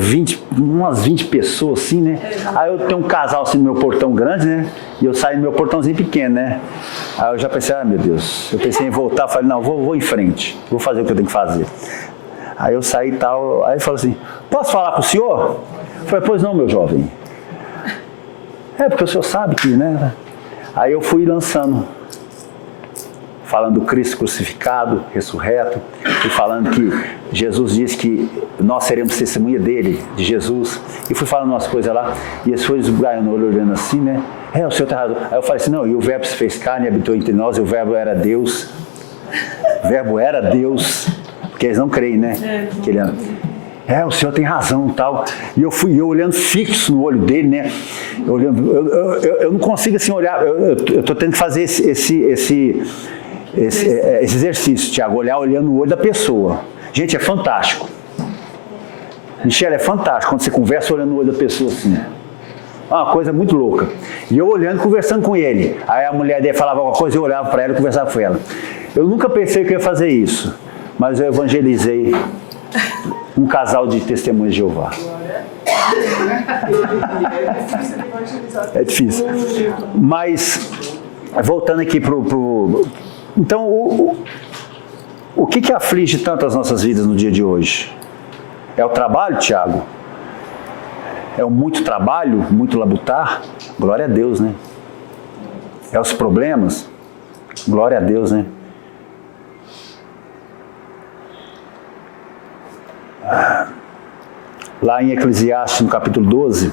umas 20 pessoas assim, né? Aí eu tenho um casal assim no meu portão grande, né? E eu saí no meu portãozinho pequeno, né? Aí eu já pensei, meu Deus. Eu pensei em voltar, falei, não, vou em frente, vou fazer o que eu tenho que fazer. Aí eu saí e tal, aí ele falou assim, posso falar com o senhor? Eu falei, pois não, meu jovem. Porque o senhor sabe que, né? Aí eu fui lançando, falando do Cristo crucificado, ressurreto, e falando que Jesus disse que nós seremos testemunha dele, de Jesus, e fui falando umas coisas lá, e eles foram esbugalhando, olhando assim, né? O senhor está errado. Aí eu falei assim, não, e o verbo se fez carne e habitou entre nós, e o verbo era Deus. O verbo era Deus, porque eles não creem, né? Que ele o senhor tem razão e tal. E eu olhando fixo no olho dele, né? Eu não consigo assim olhar, eu estou tendo que fazer esse exercício, Tiago, olhando no olho da pessoa. Gente, é fantástico. Michele, é fantástico quando você conversa olhando no olho da pessoa assim. É uma coisa muito louca. E eu olhando, conversando com ele. Aí a mulher dele falava alguma coisa, eu olhava para ela e conversava com ela. Eu nunca pensei que eu ia fazer isso, mas eu evangelizei um casal de testemunhas de Jeová. É difícil. Mas, voltando aqui então, o que aflige tanto as nossas vidas no dia de hoje? É o trabalho, Tiago? É o muito trabalho, muito labutar? Glória a Deus, né? É os problemas? Glória a Deus, né? Lá em Eclesiastes, no capítulo 12,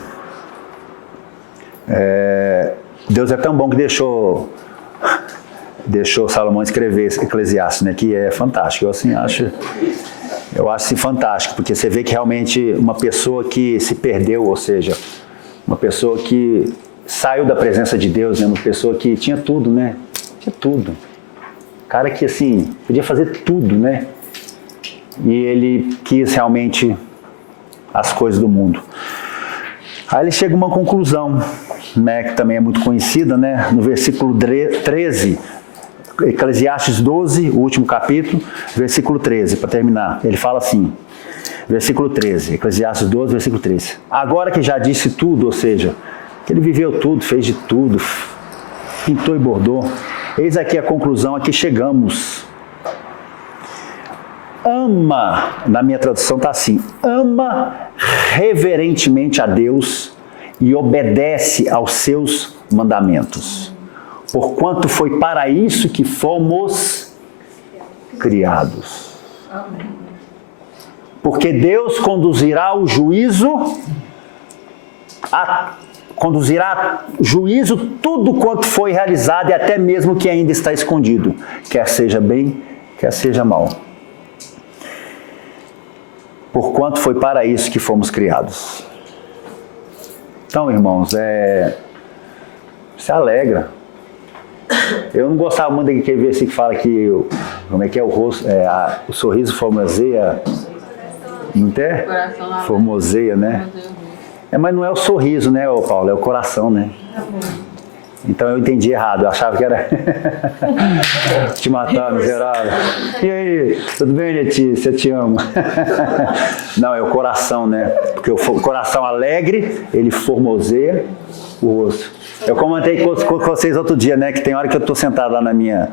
Deus é tão bom que deixou Salomão escrever Eclesiastes, né? Que é fantástico. Eu acho assim, fantástico, porque você vê que realmente uma pessoa que se perdeu, ou seja, uma pessoa que saiu da presença de Deus, né? Uma pessoa que tinha tudo, né? Tinha tudo. Cara que, assim, podia fazer tudo, né? E ele quis realmente as coisas do mundo. Aí ele chega a uma conclusão, né? Que também é muito conhecida, né? No versículo 13, Eclesiastes 12, o último capítulo, versículo 13, para terminar. Ele fala assim, versículo 13, Eclesiastes 12, versículo 13. Agora que já disse tudo, ou seja, que ele viveu tudo, fez de tudo, pintou e bordou, eis aqui a conclusão a que chegamos. Ama, na minha tradução está assim, ama reverentemente a Deus e obedece aos seus mandamentos. Porquanto foi para isso que fomos criados. Amém. Porque Deus conduzirá juízo tudo quanto foi realizado e até mesmo que ainda está escondido, quer seja bem, quer seja mal. Porquanto foi para isso que fomos criados. Então, irmãos, se alegra. Eu não gostava muito daquele versículo que fala que como é que é o rosto, o sorriso formoseia, não tem? Formoseia, né? Mas não é o sorriso, né, Paulo? É o coração, né? Então eu entendi errado, eu achava que era te matar, miserável. E aí, tudo bem, Letícia? Eu te amo. Não, é o coração, né? Porque o coração alegre, ele formoseia o rosto. Eu comentei com vocês outro dia, né? Que tem hora que eu estou sentado lá na minha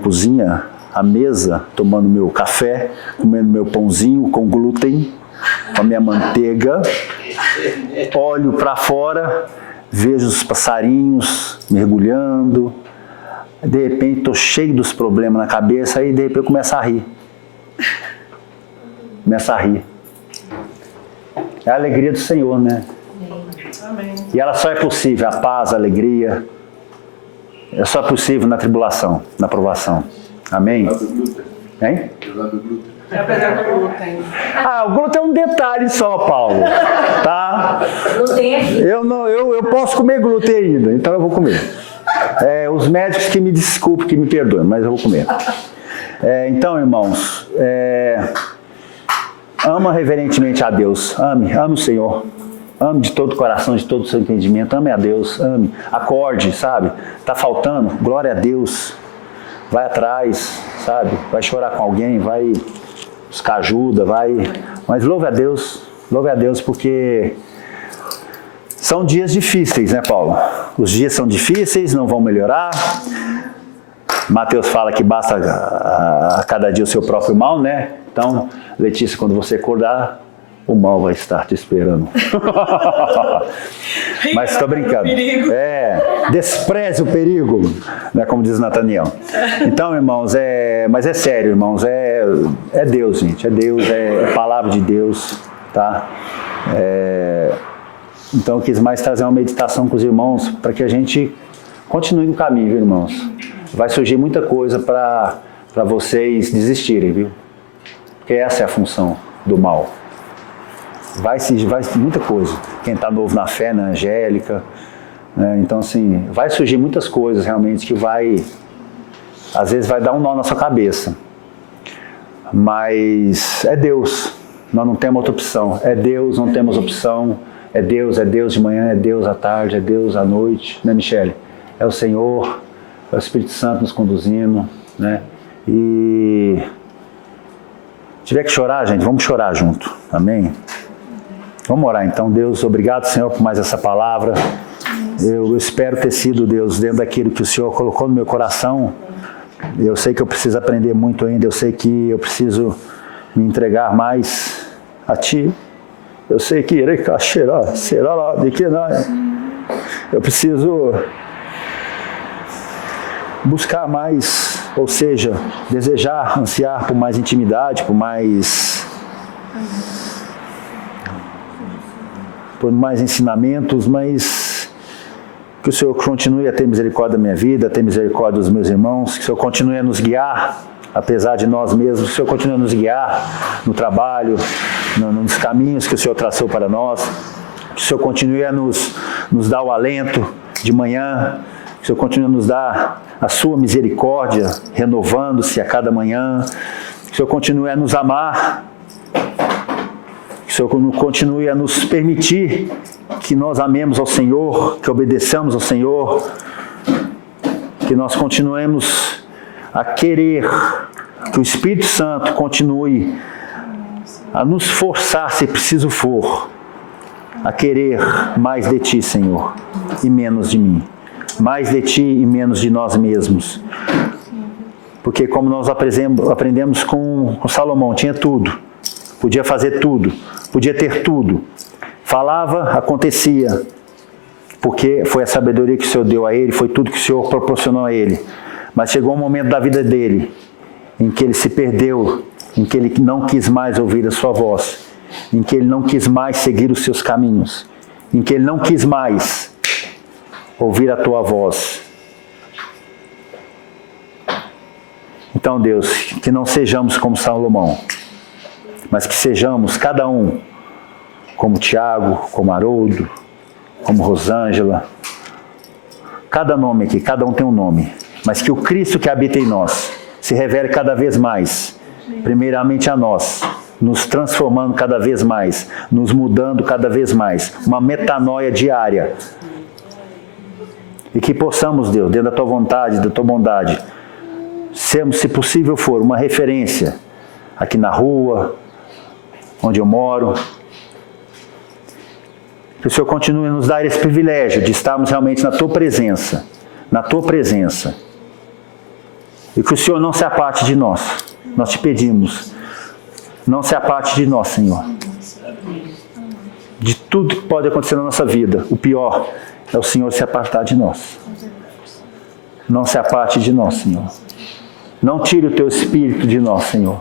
cozinha, à mesa, tomando meu café, comendo meu pãozinho com glúten, com a minha manteiga, olho para fora, vejo os passarinhos mergulhando, de repente estou cheio dos problemas na cabeça, aí de repente eu começo a rir. É a alegria do Senhor, né? Amém. E ela só é possível, a paz, a alegria, é só possível na tribulação, na provação. Amém? Hein? Apesar do glúten. O glúten é um detalhe só, Paulo. Tá? Não tem aqui. Eu posso comer glúten ainda, então eu vou comer. Os médicos que me desculpem, que me perdoem, mas eu vou comer. Então, irmãos, ama reverentemente a Deus. Ame o Senhor. Ame de todo o coração, de todo o seu entendimento. Ame a Deus, ame. Acorde, sabe? Tá faltando? Glória a Deus. Vai atrás, sabe? Vai chorar com alguém, vai buscar ajuda, mas louve a Deus porque são dias difíceis, né, Paulo? Os dias são difíceis, não vão melhorar. Mateus fala que basta a cada dia o seu próprio mal, né? Então, Letícia, quando você acordar, o mal vai estar te esperando. Mas estou brincando. Despreze o perigo, né, como diz Nataniel. Então, irmãos, mas é sério, irmãos, é Deus, gente, é Deus, é palavra de Deus, tá? Então, eu quis mais trazer uma meditação com os irmãos para que a gente continue no caminho, viu, irmãos? Vai surgir muita coisa para vocês desistirem, viu? Porque essa é a função do mal. Vai muita coisa. Quem está novo na fé, na Angélica, né? Então, assim, vai surgir muitas coisas realmente que às vezes vai dar um nó na sua cabeça. Mas é Deus. Nós não temos outra opção. É Deus, não temos opção. É Deus de manhã, é Deus à tarde, é Deus à noite, né, Michele? É o Senhor, é o Espírito Santo nos conduzindo, né? E se tiver que chorar, gente, vamos chorar junto, amém? Vamos orar então. Deus, obrigado, Senhor, por mais essa palavra. Eu espero ter sido, Deus, dentro daquilo que o Senhor colocou no meu coração. Eu sei que eu preciso aprender muito ainda, eu sei que eu preciso me entregar mais a Ti. Eu sei que eu preciso buscar mais, ou seja, desejar, ansiar por mais intimidade, por mais ensinamentos, mas que o Senhor continue a ter misericórdia da minha vida, a ter misericórdia dos meus irmãos, que o Senhor continue a nos guiar, apesar de nós mesmos, que o Senhor continue a nos guiar no trabalho, nos caminhos que o Senhor traçou para nós, que o Senhor continue a nos dar o alento de manhã, que o Senhor continue a nos dar a sua misericórdia, renovando-se a cada manhã, que o Senhor continue a nos amar, que o Senhor continue a nos permitir que nós amemos ao Senhor, que obedeçamos ao Senhor, que nós continuemos a querer, que o Espírito Santo continue a nos forçar, se preciso for, a querer mais de Ti, Senhor, e menos de mim. Mais de Ti e menos de nós mesmos. Porque como nós aprendemos com Salomão, tinha tudo, podia fazer tudo, podia ter tudo. Falava, acontecia, porque foi a sabedoria que o Senhor deu a ele, foi tudo que o Senhor proporcionou a ele. Mas chegou um momento da vida dele, em que ele se perdeu, em que ele não quis mais ouvir a sua voz, em que ele não quis mais seguir os seus caminhos, em que ele não quis mais ouvir a tua voz. Então, Deus, que não sejamos como Salomão, mas que sejamos cada um como Tiago, como Haroldo, como Rosângela. Cada nome aqui, cada um tem um nome, mas que o Cristo que habita em nós se revele cada vez mais, primeiramente a nós, nos transformando cada vez mais, nos mudando cada vez mais, uma metanoia diária. E que possamos, Deus, dentro da Tua vontade, da Tua bondade, sermos, se possível for, uma referência aqui na rua, onde eu moro. Que o Senhor continue a nos dar esse privilégio de estarmos realmente na Tua presença, E que o Senhor não se aparte de nós. Nós te pedimos, não se aparte de nós, Senhor. De tudo que pode acontecer na nossa vida, o pior é o Senhor se apartar de nós. Não se aparte de nós, Senhor. Não tire o Teu Espírito de nós, Senhor.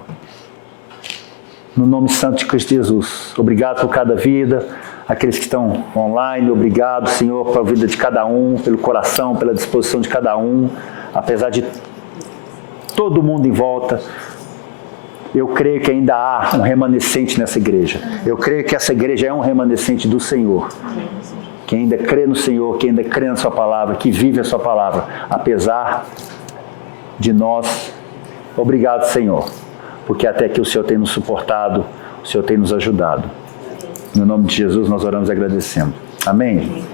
No nome santo de Cristo Jesus. Obrigado por cada vida, aqueles que estão online. Obrigado, Senhor, pela vida de cada um, pelo coração, pela disposição de cada um. Apesar de todo mundo em volta, Eu creio que ainda há um remanescente nessa igreja. Eu creio que essa igreja é um remanescente do Senhor. Que ainda crê no Senhor, que ainda crê na sua palavra, que vive a sua palavra, apesar de nós. Obrigado, Senhor, porque até aqui o Senhor tem nos suportado, o Senhor tem nos ajudado. No nome de Jesus nós oramos e agradecemos. Amém?